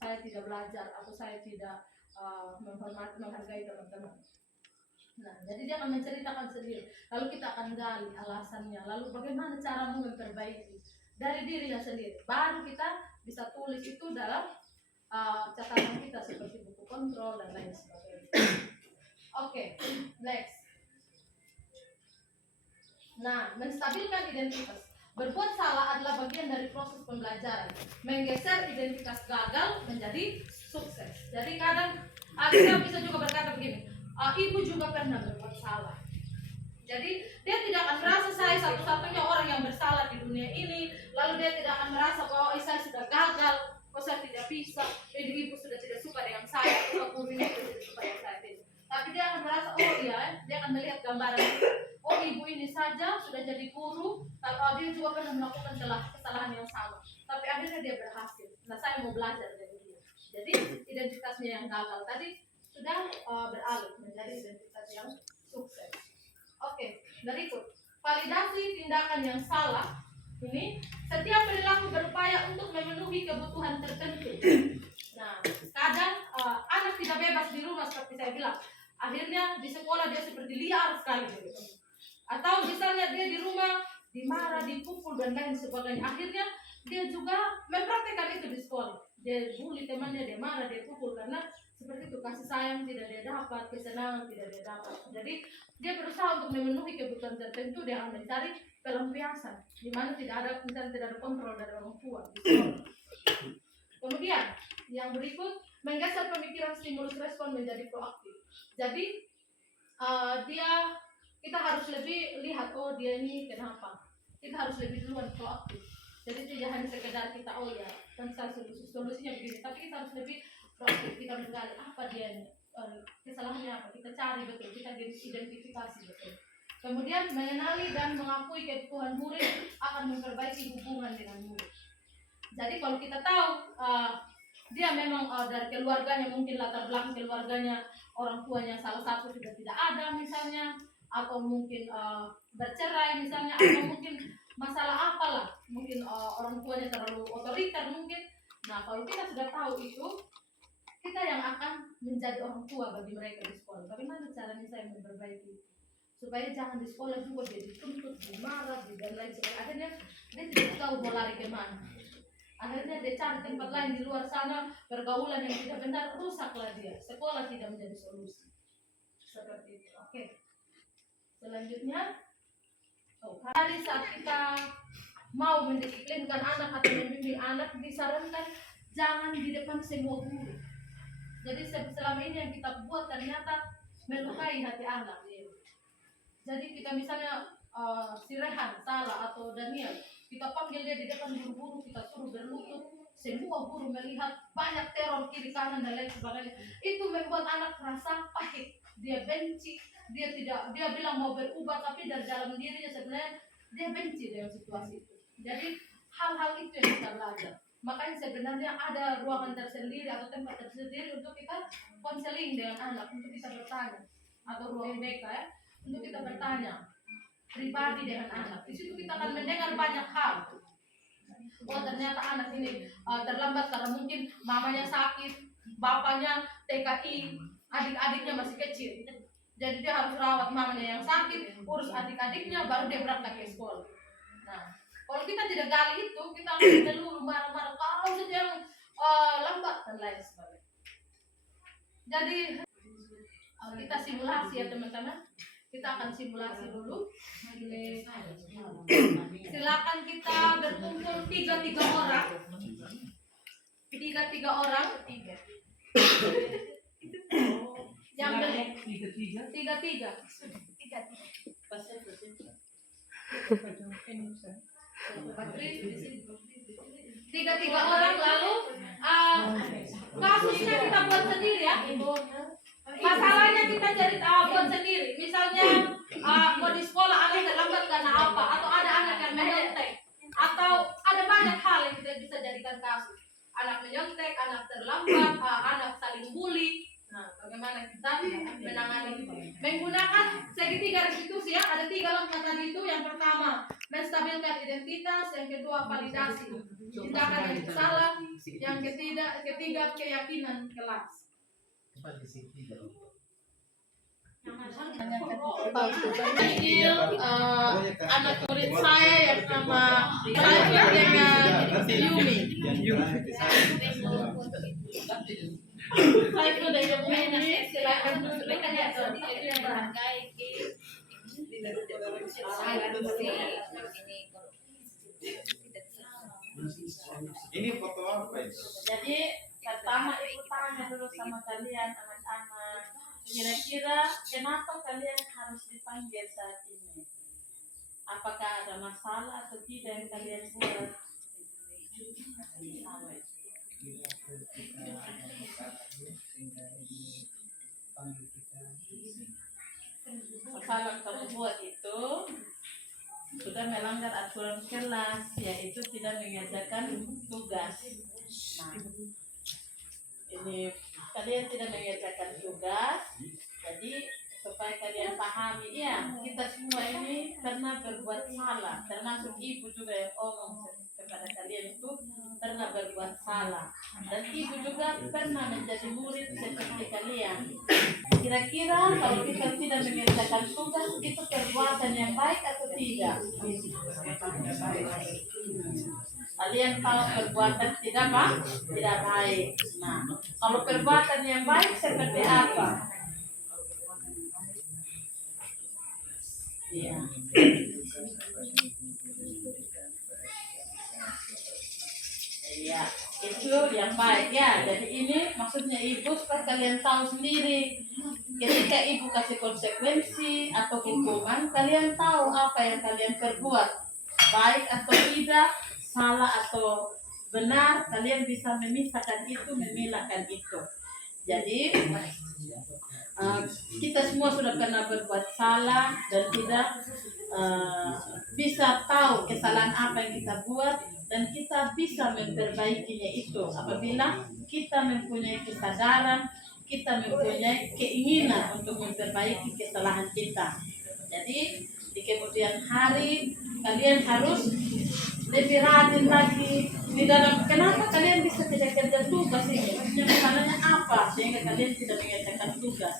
Saya tidak belajar, atau saya tidak menghargai teman-teman. Nah, jadi dia akan menceritakan sendiri. Lalu kita akan gali alasannya. Lalu bagaimana caramu memperbaiki dari dirinya sendiri. Baru kita bisa tulis itu dalam catatan kita seperti buku kontrol dan lain sebagainya. Oke, next. Nah, menstabilkan identitas. Berbuat salah adalah bagian dari proses pembelajaran. Menggeser identitas gagal menjadi sukses. Jadi kadang kita bisa juga berkata begini, ibu juga pernah berbuat salah. Jadi dia tidak akan merasa saya satu-satunya orang yang bersalah di dunia ini. Lalu dia tidak akan merasa bahwa saya sudah gagal, saya tidak bisa, ibu sudah tidak suka dengan saya, atau guru ini sudah tidak suka dengan saya. Tapi dia akan merasa, oh iya, dia akan melihat gambaran. Oh ibu ini saja sudah jadi guru, dia juga pernah melakukan kesalahan yang sama. Tapi akhirnya dia berhasil. Nah saya mau belajar dari dia. Jadi identitasnya yang gagal tadi sudah beralih menjadi identitas yang sukses. Oke, berikut validasi tindakan yang salah. Ini setiap perilaku berupaya untuk memenuhi kebutuhan tertentu. Nah, kadang anak tidak bebas di rumah seperti saya bilang. Akhirnya di sekolah dia seperti liar sekali gitu. Atau misalnya dia di rumah dimarah, dipukul dan lain sebagainya. Akhirnya dia juga mempraktekkan itu di sekolah. Dia bully temannya, dia marah, dia pukul karena seperti itu, kasih sayang tidak dia dapat, kesenangan tidak dia dapat. Jadi dia berusaha untuk memenuhi kebutuhan tertentu, dia akan mencari pelampiasan di mana tidak ada, misalnya tidak ada kontrol dari orang tua. Kemudian yang berikut, menggeser pemikiran stimulus respon menjadi proaktif. Jadi kita harus lebih lihat, oh dia ini kenapa. Kita harus lebih duluan proaktif. Jadi tidak hanya sekedar kita, oh ya kan solusinya begini, tapi kita harus lebih proaktif. Kita menggali apa dia ini, kesalahannya apa, kita cari betul, kita identifikasi betul. Kemudian mengenali dan mengakui kebutuhan murid akan memperbaiki hubungan dengan murid. Jadi kalau kita tahu dia memang dari keluarganya, mungkin latar belakang keluarganya, orang tuanya salah satu sudah tidak ada misalnya, atau mungkin bercerai misalnya, atau mungkin masalah apalah, mungkin orang tuanya terlalu otoriter mungkin. Nah kalau kita sudah tahu itu, kita yang akan menjadi orang tua bagi mereka di sekolah. Bagaimana caranya saya memperbaiki supaya jangan di sekolah juga dia dituntut, dimarah, dan lain sebagainya. Akhirnya dia tidak tahu mau lari kemana. Akhirnya dia cari tempat lain di luar sana, pergaulan yang tidak benar, rusaklah dia. Sekolah tidak menjadi solusi. Seperti itu. Oke. Selanjutnya, hari saat kita mau mendisiplinkan anak atau membimbing anak, disarankan jangan di depan semua guru. Jadi selama ini yang kita buat ternyata melukai hati anak. Jadi kita misalnya si Rehan salah atau Daniel, kita panggil dia di depan guru-guru, kita suruh berlutut, semua guru melihat banyak teror kiri kanan dan lain sebagainya. Itu membuat anak merasa pahit, dia benci, dia bilang mau berubah, tapi dari dalam dirinya sebenarnya dia benci dengan situasi itu. Jadi hal-hal itu yang kita belajar. Makanya sebenarnya ada ruangan tersendiri atau tempat tersendiri untuk kita konseling dengan anak, untuk kita bertanya, atau ruang BK ya, untuk kita bertanya pribadi dengan anak. Di situ kita akan mendengar banyak hal. Oh ternyata anak ini terlambat karena mungkin mamanya sakit, bapaknya TKI, adik-adiknya masih kecil. Jadi dia harus rawat mamanya yang sakit, urus adik-adiknya, baru dia berangkat ke sekolah. Nah, kalau kita tidak gali itu, kita akan dulu marah-marah kalau saja yang lambat dan lain sebagainya. Jadi kita simulasi ya teman-teman. Kita akan simulasi dulu. Silakan kita berkumpul 3 orang. 3 orang. Yang benar 3. Tiga orang lalu kasusnya kita buat sendiri ya. Masalahnya kita cari buat sendiri. Misalnya mau di sekolah anak terlambat karena apa, atau ada anak yang menyontek, atau ada banyak hal yang kita bisa jadikan kasus. Anak menyontek, anak terlambat, anak saling bully. Nah, bagaimana kita menangani itu? Menggunakan segitiga restitusi ya. Ada 3 langkah tadi itu. Yang pertama, menstabilkan identitas. Yang kedua, validasi tindakan yang salah. Yang ketiga, keyakinan kelas. Panggil anak murid saya yang nama saya dengan Yumi. Saya sudah Yumi, silakan duduk ya. Itu yang berhargai. Ini foto apa itu? Jadi pertama itu tanya dulu sama kalian anak-anak, kira-kira kenapa kalian harus dipanggil saat ini? Apakah ada masalah atau tidak yang kalian buat? Masalah kamu buat itu sudah melanggar aturan kelas, yaitu tidak mengerjakan tugas. Nah, ini kalian tidak mengerjakan tugas, jadi supaya kalian pahami ya, kita semua ini pernah berbuat salah, termasuk ibu juga yang omong kepada kalian itu pernah berbuat salah, dan ibu juga pernah menjadi murid seperti kalian. Kira-kira kalau kita tidak mengerjakan tugas itu perbuatan yang baik atau tidak? Kalian tahu perbuatan tidak baik. Nah, kalau perbuatan yang baik seperti apa? Iya. Iya, itu yang baik ya. Jadi ini maksudnya ibu supaya kalian tahu sendiri. Ketika ibu kasih konsekuensi atau hukuman, kalian tahu apa yang kalian perbuat, baik atau tidak, salah atau benar, kalian bisa memisahkan itu, memilahkan itu. Jadi kita semua sudah pernah berbuat salah dan tidak bisa tahu kesalahan apa yang kita buat, dan kita bisa memperbaikinya itu apabila kita mempunyai kesadaran, kita mempunyai keinginan untuk memperbaiki kesalahan kita. Jadi di kemudian hari kalian harus lebih rajin lagi di dalam. Kenapa kalian bisa tidak kerja tugas ini? Maksudnya masalahnya apa sehingga kalian tidak mengerjakan tugas?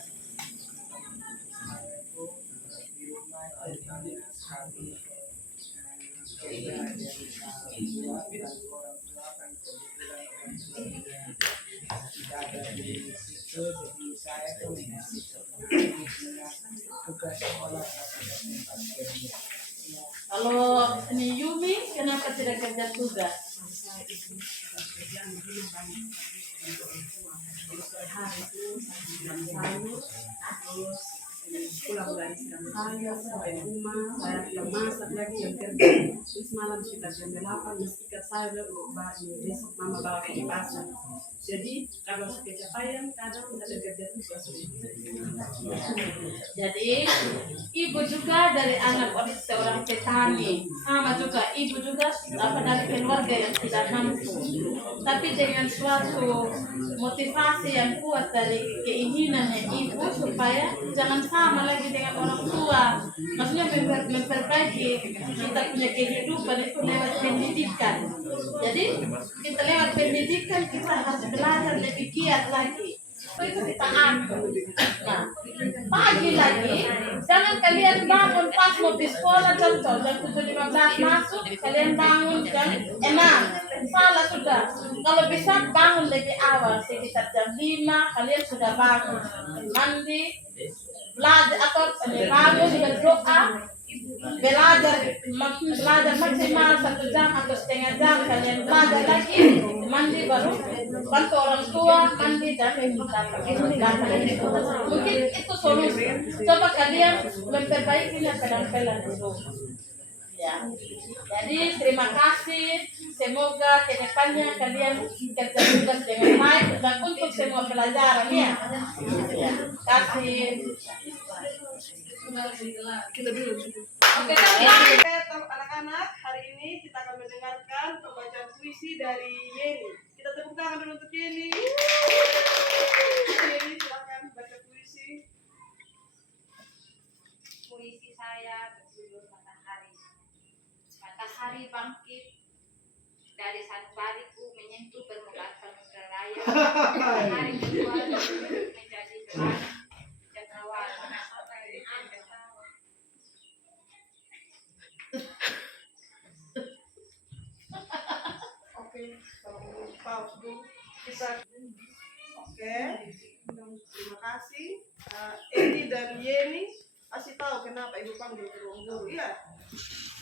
tidak ada di situ, jadi saya koordinasi dengan tugas sekolah pada tempat kerja. Kalau ini Yumi, kenapa tidak kerja tugas? Saya itu pekerjaan di rumah banyak untuk orang tua. Jadi sore hari itu saya bilang sayur, terus pulang dari sedang saya sampai rumah, saya yang masak lagi yang kerja. Terus malam sekitar jam 8 mesti ikat sayur untuk besok mama bawa ke pasar. Jadi kalau kecapean kadang ada kerja tugas. Jadi ibu juga dari anak seorang petani, sama juga ibu juga dari keluarga yang tidak mampu. Tapi dengan suatu motivasi yang kuat dari keinginannya ibu supaya jangan sama lagi dengan orang tua. Maksudnya memperbaiki kita punya kehidupan itu lewat pendidikan. Jadi kita lewat pendidikan kita harus belajar lebih giat lagi. Itu kita ambil. Nah, pagi lagi, jangan kalian bangun pas mau di sekolah contoh jam 7.15 masuk, kalian bangun jam 6. Salah sudah. Kalau bisa bangun lebih awal, sekitar jam 5 kalian sudah bangun, mandi, belajar atau bangun berdoa. Belajar maksimal 1 jam atau setengah jam kalian belajar lagi, mandi baru bantu orang tua mandi dan mungkin itu solusi. Coba kalian memperbaikinya pelan-pelan dulu ya. Jadi terima kasih, semoga kedepannya kalian kerja tugas dengan baik dan untuk semua pelajaran ya. Kasih. Kita dulu. Oke, anak-anak, hari ini kita akan mendengarkan pembacaan puisi dari Yeni. Kita tepuk tangan dulu untuk Yeni. Yeni, silakan baca puisi. Puisi saya berjudul Matahari. Matahari bangkit dari sanubariku menyentuh permukaan samudra raya. Matahari kedua menjadi terang cakrawala. Oke, kalau pause dulu. Oke, terima kasih. Edi dan Yeni kasih tahu kenapa ibu panggil ke ruang guru. Iya.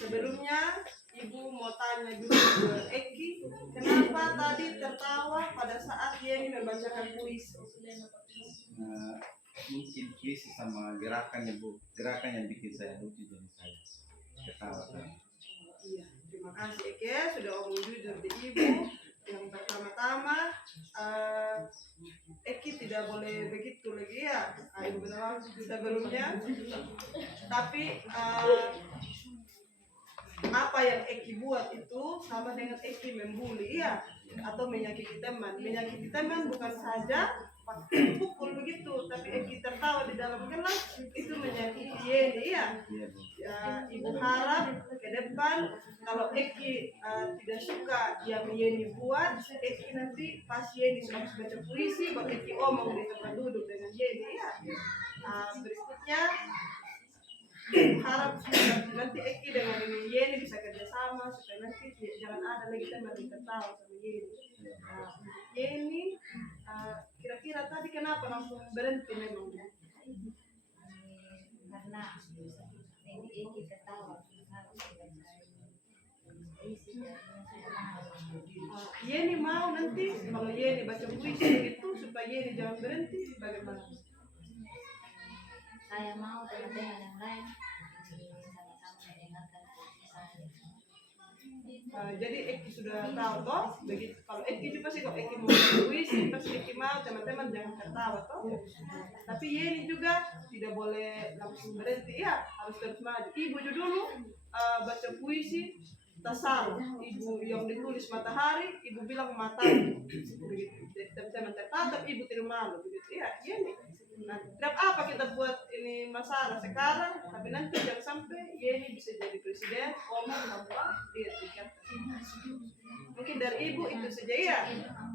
Sebelumnya ibu mau tanya dulu ke Eki, kenapa tadi tertawa pada saat Yeni membacakan puisi? Mungkin puisi sama gerakannya Bu, gerakan yang bikin saya lucu jadi saya ketawa. Iya, terima kasih Eki sudah omong jujur di ibu. Yang pertama-tama Eki tidak boleh begitu lagi ya, ibu benar sebelumnya. Tapi apa yang Eki buat itu sama dengan Eki membuli ya, atau menyakiti teman. Menyakiti teman bukan saja pukul begitu, tapi Eki tertawa di dalam kelas itu menyakiti Yeni ya. Ibu harap ke depan kalau Eki tidak suka yang Yeni buat, Eki nanti pas Yeni habis baca puisi, baru Eki omong di tempat duduk dengan Yeni ya. Berikutnya harap nanti Eki dengan Yeni bisa kerjasama supaya nanti jangan ada lagi teman yang tertawa sama Yeni. Yeni, kira-kira tadi kenapa langsung berhenti memangnya? Karena ini kita tahu Yeni mau nanti kalau Yeni baca puisi itu supaya Yeni jangan berhenti, bagaimana? saya mau teman-teman yang lain sama-sama mendengarkan puisi saya. Jadi Eki sudah tahu toh, begitu. Kalau Eki itu pasti kalau Eki mau baca puisi, pasti Eki mau teman-teman jangan tertawa toh. Tapi Yeni juga tidak boleh langsung berhenti ya, harus terus maju. Ibu dulu baca puisi tasar, ibu yang ditulis matahari, ibu bilang matahari, begitu. Jadi teman-teman tertangkap, ibu tidak malu begitu ya. Yeni. Nah, tidak apa kita buat ini masalah sekarang, tapi nanti jangan sampai Yeni bisa jadi presiden, omong apa, dia tingkat. Mungkin dari ibu itu saja ya.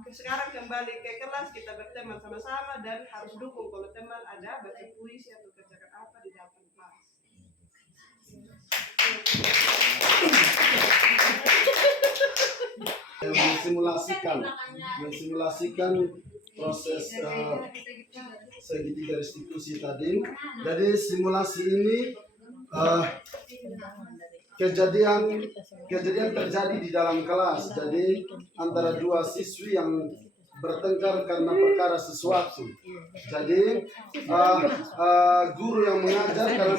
Sekarang kembali ke kelas, kita berteman sama-sama dan harus dukung kalau teman ada baca puisi atau kerjakan apa di dalam kelas. mensimulasikan proses segitiga restitusi tadi. Jadi simulasi ini kejadian terjadi di dalam kelas. Jadi antara dua siswi yang bertengkar karena perkara sesuatu. Jadi guru yang mengajar karena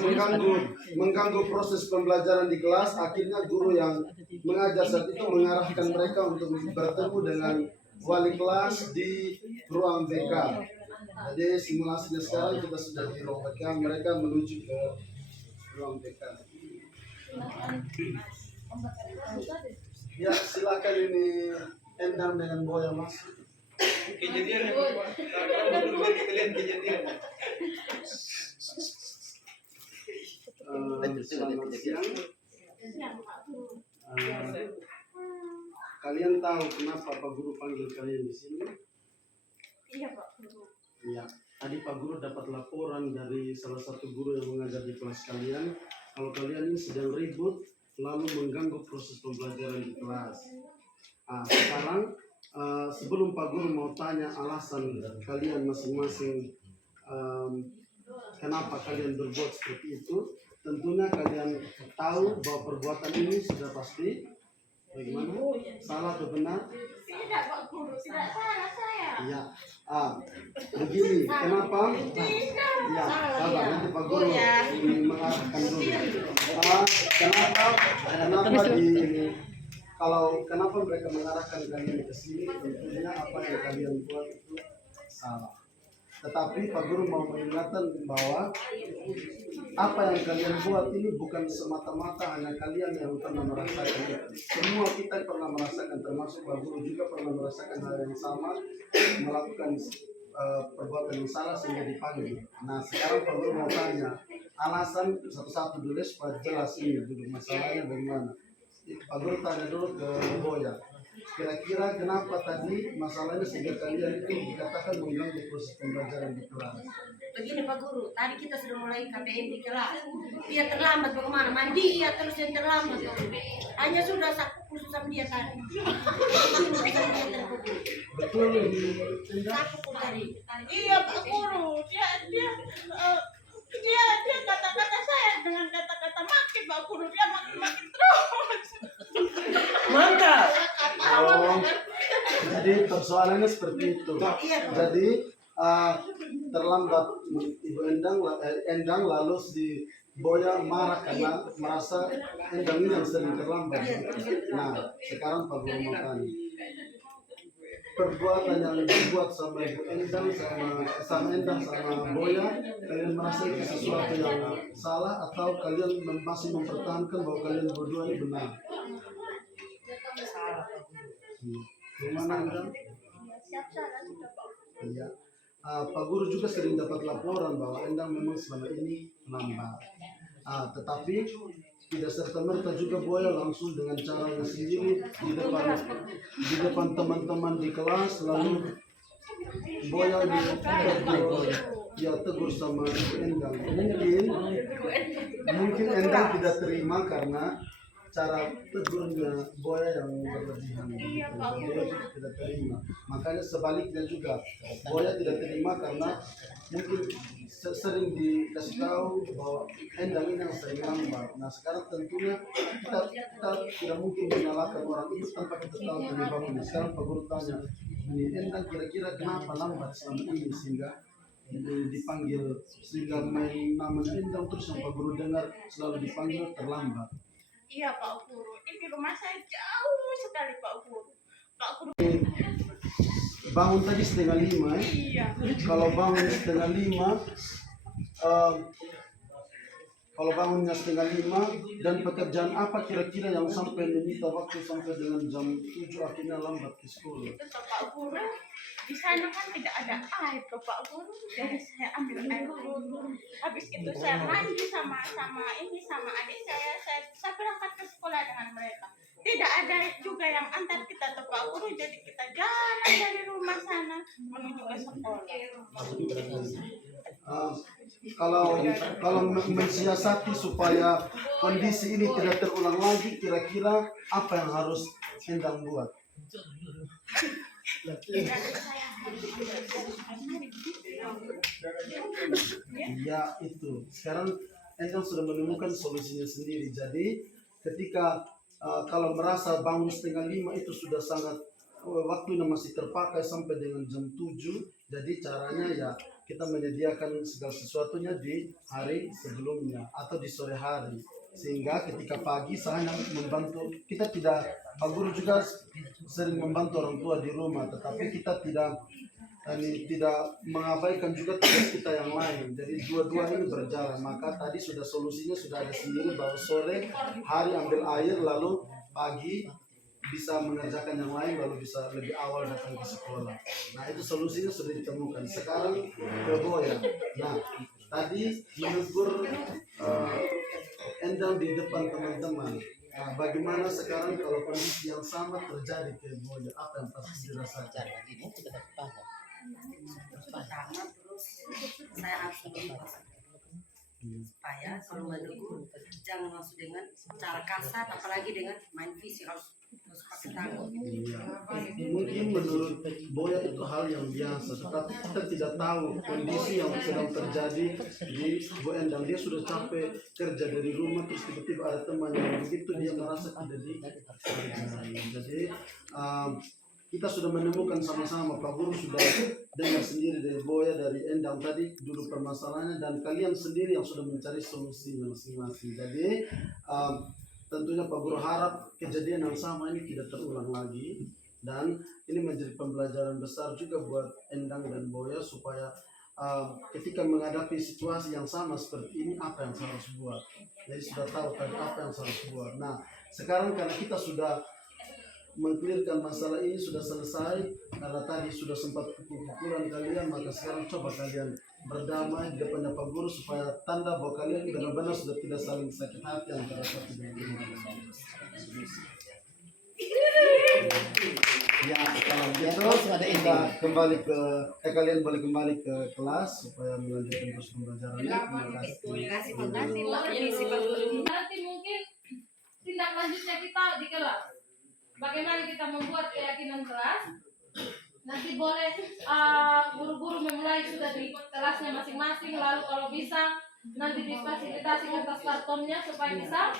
mengganggu proses pembelajaran di kelas, akhirnya guru yang mengajar saat itu mengarahkan mereka untuk bertemu dengan wali kelas di ruang BK. Jadi simulasinya sekarang kita sudah di ruang BK, mereka menuju ke ruang BK. Ya, silakan ini Endang dengan Boya masuk. Kejadian yang kalau berbagi kalian kejadian. Selamat siang. Kalian tahu kenapa Pak Guru panggil kalian di sini? Iya Pak Guru. Iya. Tadi Pak Guru dapat laporan dari salah satu guru yang mengajar di kelas kalian, kalau kalian ini sedang ribut lalu mengganggu proses pembelajaran di kelas. Sekarang sebelum Pak Guru mau tanya alasan kalian masing-masing kenapa kalian berbuat seperti itu, tentunya kalian tahu bahwa perbuatan ini sudah pasti bagaimana? Salah atau benar? Tidak Pak Guru, tidak salah saya. Iya. Begini, kenapa? Ya, sabar nanti Pak Guru mengarahkan dulu. Kenapa mereka mengarahkan kalian ke sini? Tentunya apa yang kalian buat itu salah. Tetapi Pak Guru mau mengingatkan bahwa apa yang kalian buat ini bukan semata-mata hanya kalian yang pernah merasakan. Semua kita pernah merasakan, termasuk Pak Guru juga pernah merasakan hal yang sama, melakukan perbuatan yang salah sehingga dipanggil. Nah sekarang Pak Guru mau tanya alasan satu-satu dulu supaya jelas ini dulu masalahnya bagaimana. Pak Guru tanya dulu ke Boya. Kira-kira kenapa tadi masalahnya sehingga kalian itu dikatakan mengganggu proses pembelajaran di kelas? Begini Pak Guru, tadi kita sudah mulai KBM di kelas. Dia terlambat bagaimana? Mandi ya terus yang terlambat. Hanya sudah sapu khusus sama dia tadi. Betul Sapu tadi. Iya Pak Guru, dia kata-kata saya dengan kata-kata makin Pak Guru, dia makin terus. Mantap. Jadi persoalannya seperti itu. Jadi terlambat Ibu Endang lalu si Boya marah karena merasa Endang ini yang sering terlambat. Nah sekarang Pak Guru mau tanya, perbuatan yang dibuat sama Ibu Endang sama Endang sama Boya, kalian merasa itu sesuatu yang salah atau kalian masih mempertahankan bahwa kalian berdua ini benar? Bagaimana Endang? Iya. Pak Guru juga sering dapat laporan bahwa Endang memang selama ini lambat. Tetapi tidak serta-merta juga Boya langsung dengan caranya sendiri di depan teman-teman di kelas lalu Boya tegur sama Endang. Mungkin Endang tidak terima karena cara tegurnya Boya yang berlebihan. Boya juga tidak terima. Makanya sebaliknya juga Boya tidak terima karena mungkin sering dikasih tahu bahwa Endang ini yang sering lambat. Nah sekarang tentunya kita tidak mungkin menyalahkan orang itu tanpa kita tahu penyebabnya. Sekarang Pak Guru tanya, ini Endang kira-kira kenapa lambat selama ini sehingga dipanggil, sehingga main namanya Endang terus yang Pak Guru dengar selalu dipanggil terlambat. Iya Pak Guru, ini rumah saya jauh sekali Pak Guru. Pak Guru. Bangun tadi 4:30 ya? Iya. Kalau bangun 4:30, kalau bangunnya 4:30 dan pekerjaan apa kira-kira yang sampai menyita waktu sampai dengan jam 7 akhirnya lambat ke sekolah? Itu Pak Guru, di sana kan tidak ada air Pak Guru, jadi saya ambil air dulu. Habis itu saya mandi sama adik saya berangkat ke sekolah dengan mereka. Tidak ada juga yang antar kita Pak Guru, jadi kita jalan dari rumah sana menuju ke sekolah. Kalau mensiasati supaya kondisi ini tidak terulang lagi, kira-kira apa yang harus Endang buat? Dari saya Ya itu. Sekarang Endang sudah menemukan solusinya sendiri. Jadi ketika kalau merasa bangun setengah 5 itu sudah sangat waktunya masih terpakai sampai dengan jam 7. Jadi caranya ya kita menyediakan segala sesuatunya di hari sebelumnya atau di sore hari. Sehingga ketika pagi saya membantu, kita tidak, Pak Guru juga sering membantu orang tua di rumah, tetapi kita tidak mengabaikan juga tugas kita yang lain. Jadi dua-dua ini berjalan. Maka tadi sudah solusinya sudah ada sendiri, bahwa sore hari ambil air, lalu pagi bisa mengerjakan yang lain, lalu bisa lebih awal datang ke sekolah. Nah itu solusinya sudah ditemukan. Sekarang ke Boya. Nah tadi menegur Endang di depan teman-teman. Nah, bagaimana sekarang kalau kondisi yang sama terjadi ke Boya? Apa yang pasti dirasakan? Pertama terus saya harus berubah supaya kalau menegur jangan masuk dengan cara kasar, apalagi dengan main fisik, harus pakai tangan. Mungkin menurut Boya itu hal yang biasa, tetapi kita tidak tahu kondisi yang sedang terjadi di Bu Endang. Dia sudah capek kerja dari rumah, terus tiba-tiba ada teman yang begitu, dia merasa tidak dihargai. Jadi kita sudah menemukan sama-sama, Pak Guru sudah dengar sendiri dari Boya, dari Endang tadi dulu permasalahannya, dan kalian sendiri yang sudah mencari solusinya masing-masing. Jadi tentunya Pak Guru harap kejadian yang sama ini tidak terulang lagi, dan ini menjadi pembelajaran besar juga buat Endang dan Boya supaya ketika menghadapi situasi yang sama seperti ini apa yang saya harus buat. Jadi sudah tahu tadi apa yang saya harus buat. Nah sekarang karena kita sudah mengklirkan masalah ini, sudah selesai, karena tadi sudah sempat pukul-pukulan kalian, maka sekarang coba kalian berdamai di depannya Pak Guru supaya tanda bahwa kalian benar-benar sudah tidak saling sakit hati antara satu dengan lain. Ya, kalau gitu kita kembali ke kalian boleh kembali ke kelas supaya melanjutkan terus pembelajarannya. Terima kasih. Terima kasih Pak. Ini si Pak Guru. Nanti mungkin tindak lanjutnya kita di kelas. Bagaimana kita membuat keyakinan kelas? Nanti boleh guru-guru memulai sudah di kelasnya masing-masing, lalu kalau bisa nanti difasilitasi kertas kartonnya supaya bisa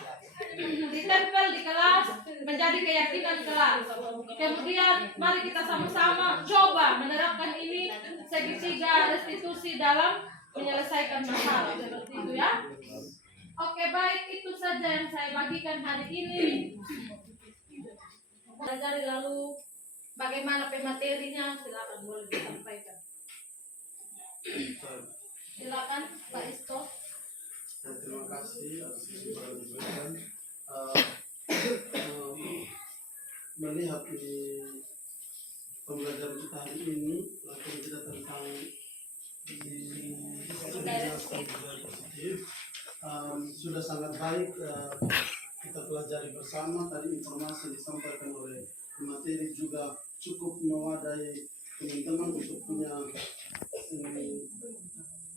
ditempel di kelas menjadi keyakinan kelas. Kemudian mari kita sama-sama coba menerapkan ini segitiga restitusi dalam menyelesaikan masalah seperti itu ya. Oke baik, itu saja yang saya bagikan hari ini. Pelajari lalu bagaimana pematerinya, silakan boleh disampaikan. Silakan Pak Isto. Terima kasih atas kesempatan diberikan. Melihat di pembelajaran kita hari ini, pelajaran kita tentang budaya positif, sudah sangat baik kita pelajari bersama. Tadi informasi disampaikan oleh materi juga cukup mewadai teman-teman untuk punya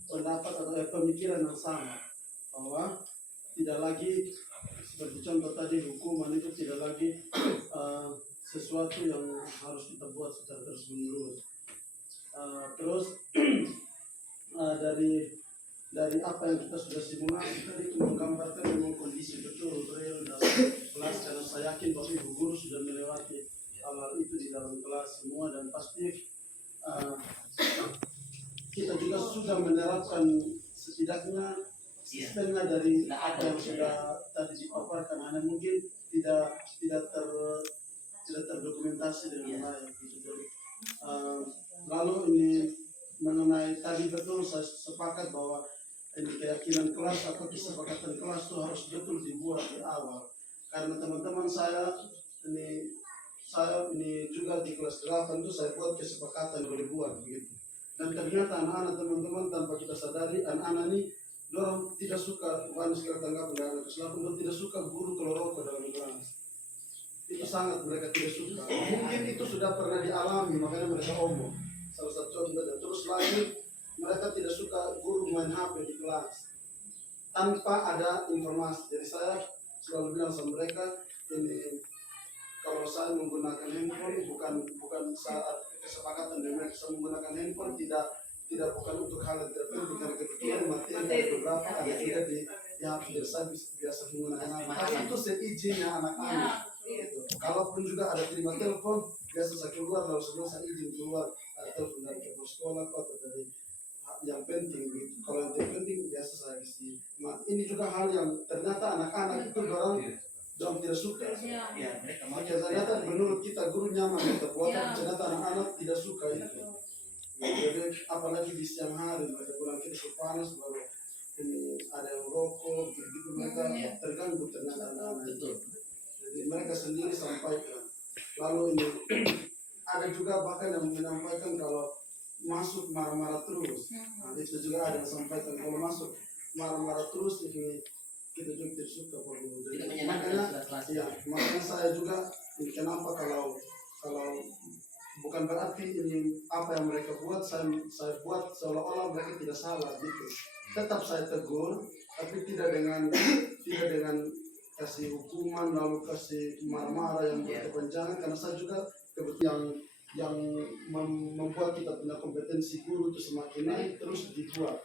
pendapat atau pemikiran yang sama, bahwa tidak lagi seperti contoh tadi, hukuman itu tidak lagi sesuatu yang harus kita buat secara terus-menerus. Terus dari apa yang kita sudah simulasi tadi itu menggambarkan memang kondisi betul real dalam kelas, karena saya yakin bahwa ibu guru sudah melewati hal-hal itu di dalam kelas semua, dan pasti kita juga sudah menerapkan setidaknya sistemnya dari apa yang sudah tadi dipaparkan, hanya mungkin tidak terdokumentasi dengan baik gitu. Jadi, lalu ini mengenai tadi betul saya sepakat bahwa ini keyakinan kelas atau kesepakatan kelas itu harus betul dibuat di awal, karena teman-teman saya ini juga di kelas 8 itu saya buat kesepakatan boleh buat begitu, dan ternyata anak-anak teman-teman tanpa kita sadari, anak-anak ini dorang tidak suka, banyak sekali tanggapan dari anak kelas 8, dorang tidak suka guru kalau rokok dalam kelas. Itu sangat mereka tidak suka. Mungkin itu sudah pernah dialami, makanya mereka omong. Salah satu contoh, dan terus lagi mereka tidak suka guru main HP di kelas tanpa ada informasi. Jadi saya selalu bilang sama mereka, ini kalau saya menggunakan handphone bukan saat kesepakatan dengan saya menggunakan handphone tidak bukan untuk hal yang tertentu karena kebetulan materi ada beberapa ada juga yang saya biasa menggunakan tapi itu seizinnya anak-anak gitu. Kalaupun juga ada terima telepon biasa saya keluar lalu sebelum saya izin keluar ada telepon dari kepala sekolah atau dari yang penting gitu. Kalau yang penting biasa saya isi. Nah, ini juga hal yang ternyata anak-anak itu orang tidak suka. Ya, mereka mau. Ternyata menurut kita guru nyaman kita buat, ternyata anak-anak tidak suka itu. Nah, jadi apalagi di siang hari mereka pulang kita panas baru ini ada yang rokok, gitu mereka terganggu ternyata anak-anak itu. Jadi mereka sendiri sampaikan. Lalu ini ada juga bahkan yang menyampaikan kalau masuk marah-marah terus. Nah, itu juga ada yang sampaikan kalau masuk marah-marah terus ini kita juga tidak suka perlu. Jadi makanya saya juga kenapa kalau bukan berarti ini apa yang mereka buat saya buat seolah-olah mereka tidak salah gitu. Tetap saya tegur tapi tidak dengan kasih hukuman lalu kasih marah-marah yang berkepanjangan karena saya juga yang membuat kita punya kompetensi guru itu semakin naik terus dibuat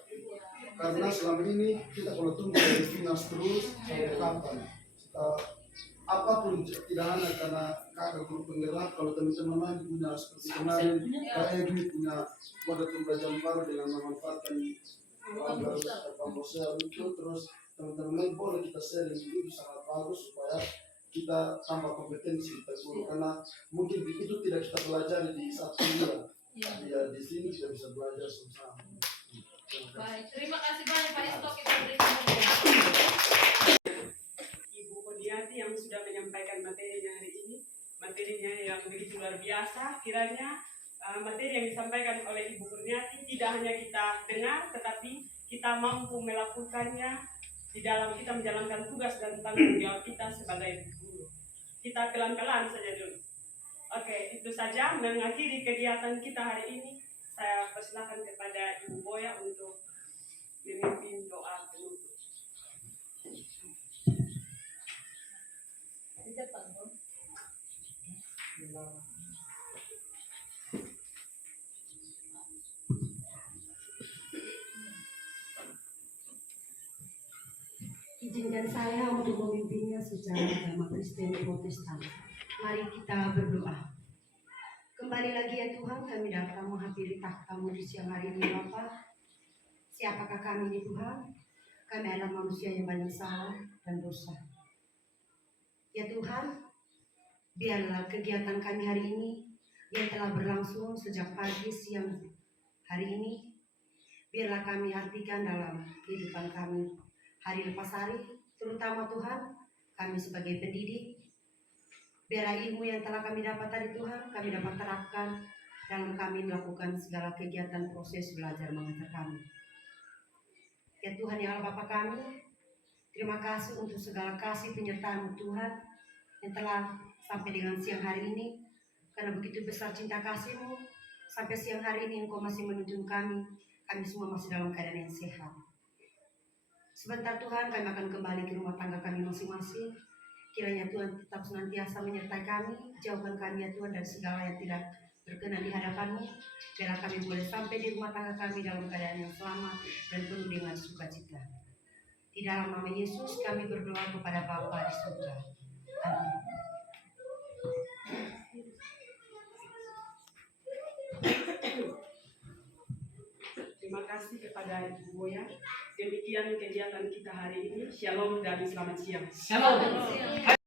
karena selama ini kita kalau tunggu dari finals terus sampai kapan apapun tidak hanya karena kakak guru penggerak kalau teman-teman lain punya seperti kemarin Kak Egi punya wadah pembelajaran baru dengan memanfaatkan pembelajaran itu terus teman-teman lain boleh kita sharing itu sangat bagus supaya kita tambah kompetensi kita guru karena mungkin itu tidak kita pelajari di saat kuliah ya di sini kita bisa belajar sama-sama. Baik, terima kasih banyak Pak Isto, kita berikan Ibu Kurniati yang sudah menyampaikan materinya hari ini, materinya yang begitu luar biasa. Kiranya materi yang disampaikan oleh Ibu Kurniati tidak hanya kita dengar, tetapi kita mampu melakukannya di dalam kita menjalankan tugas dan tanggung jawab kita sebagai guru. Kita pelan-pelan saja dulu. Oke, itu saja mengakhiri kegiatan kita hari ini. Saya persilakan kepada Ibu Boya untuk memimpin doa penutup. di depan dong. Izinkan saya untuk memimpinnya secara agama Kristen Protestan. Mari kita berdoa. Kembali lagi ya Tuhan, kami datang menghadiri takhta-Mu di siang hari ini Bapa. Siapakah kami ini Tuhan? Kami adalah manusia yang banyak salah dan dosa. Ya Tuhan, biarlah kegiatan kami hari ini yang telah berlangsung sejak pagi, siang hari ini, biarlah kami artikan dalam kehidupan kami hari lepas hari, terutama Tuhan, kami sebagai pendidik, biarlah ilmu yang telah kami dapat dari Tuhan, kami dapat terapkan dalam kami melakukan segala kegiatan proses belajar mengajar kami. Ya Tuhan, ya Allah Bapa kami, terima kasih untuk segala kasih penyertaan Tuhan yang telah sampai dengan siang hari ini, karena begitu besar cinta kasih-Mu, sampai siang hari ini Engkau masih menuntun kami semua masih dalam keadaan yang sehat. Sebentar Tuhan, kami akan kembali ke rumah tangga kami masing-masing. Kiranya Tuhan tetap senantiasa menyertai kami, jauhkan kami ya Tuhan dari segala yang tidak berkenan di hadapan-Mu. Biarlah kami boleh sampai di rumah tangga kami dalam keadaan yang selamat dan penuh dengan sukacita. Di dalam nama Yesus kami berdoa kepada Bapa di surga. Amin. Terima kasih kepada Ibu Boya. Demikian kegiatan kita hari ini. Shalom dan selamat siang. Shalom.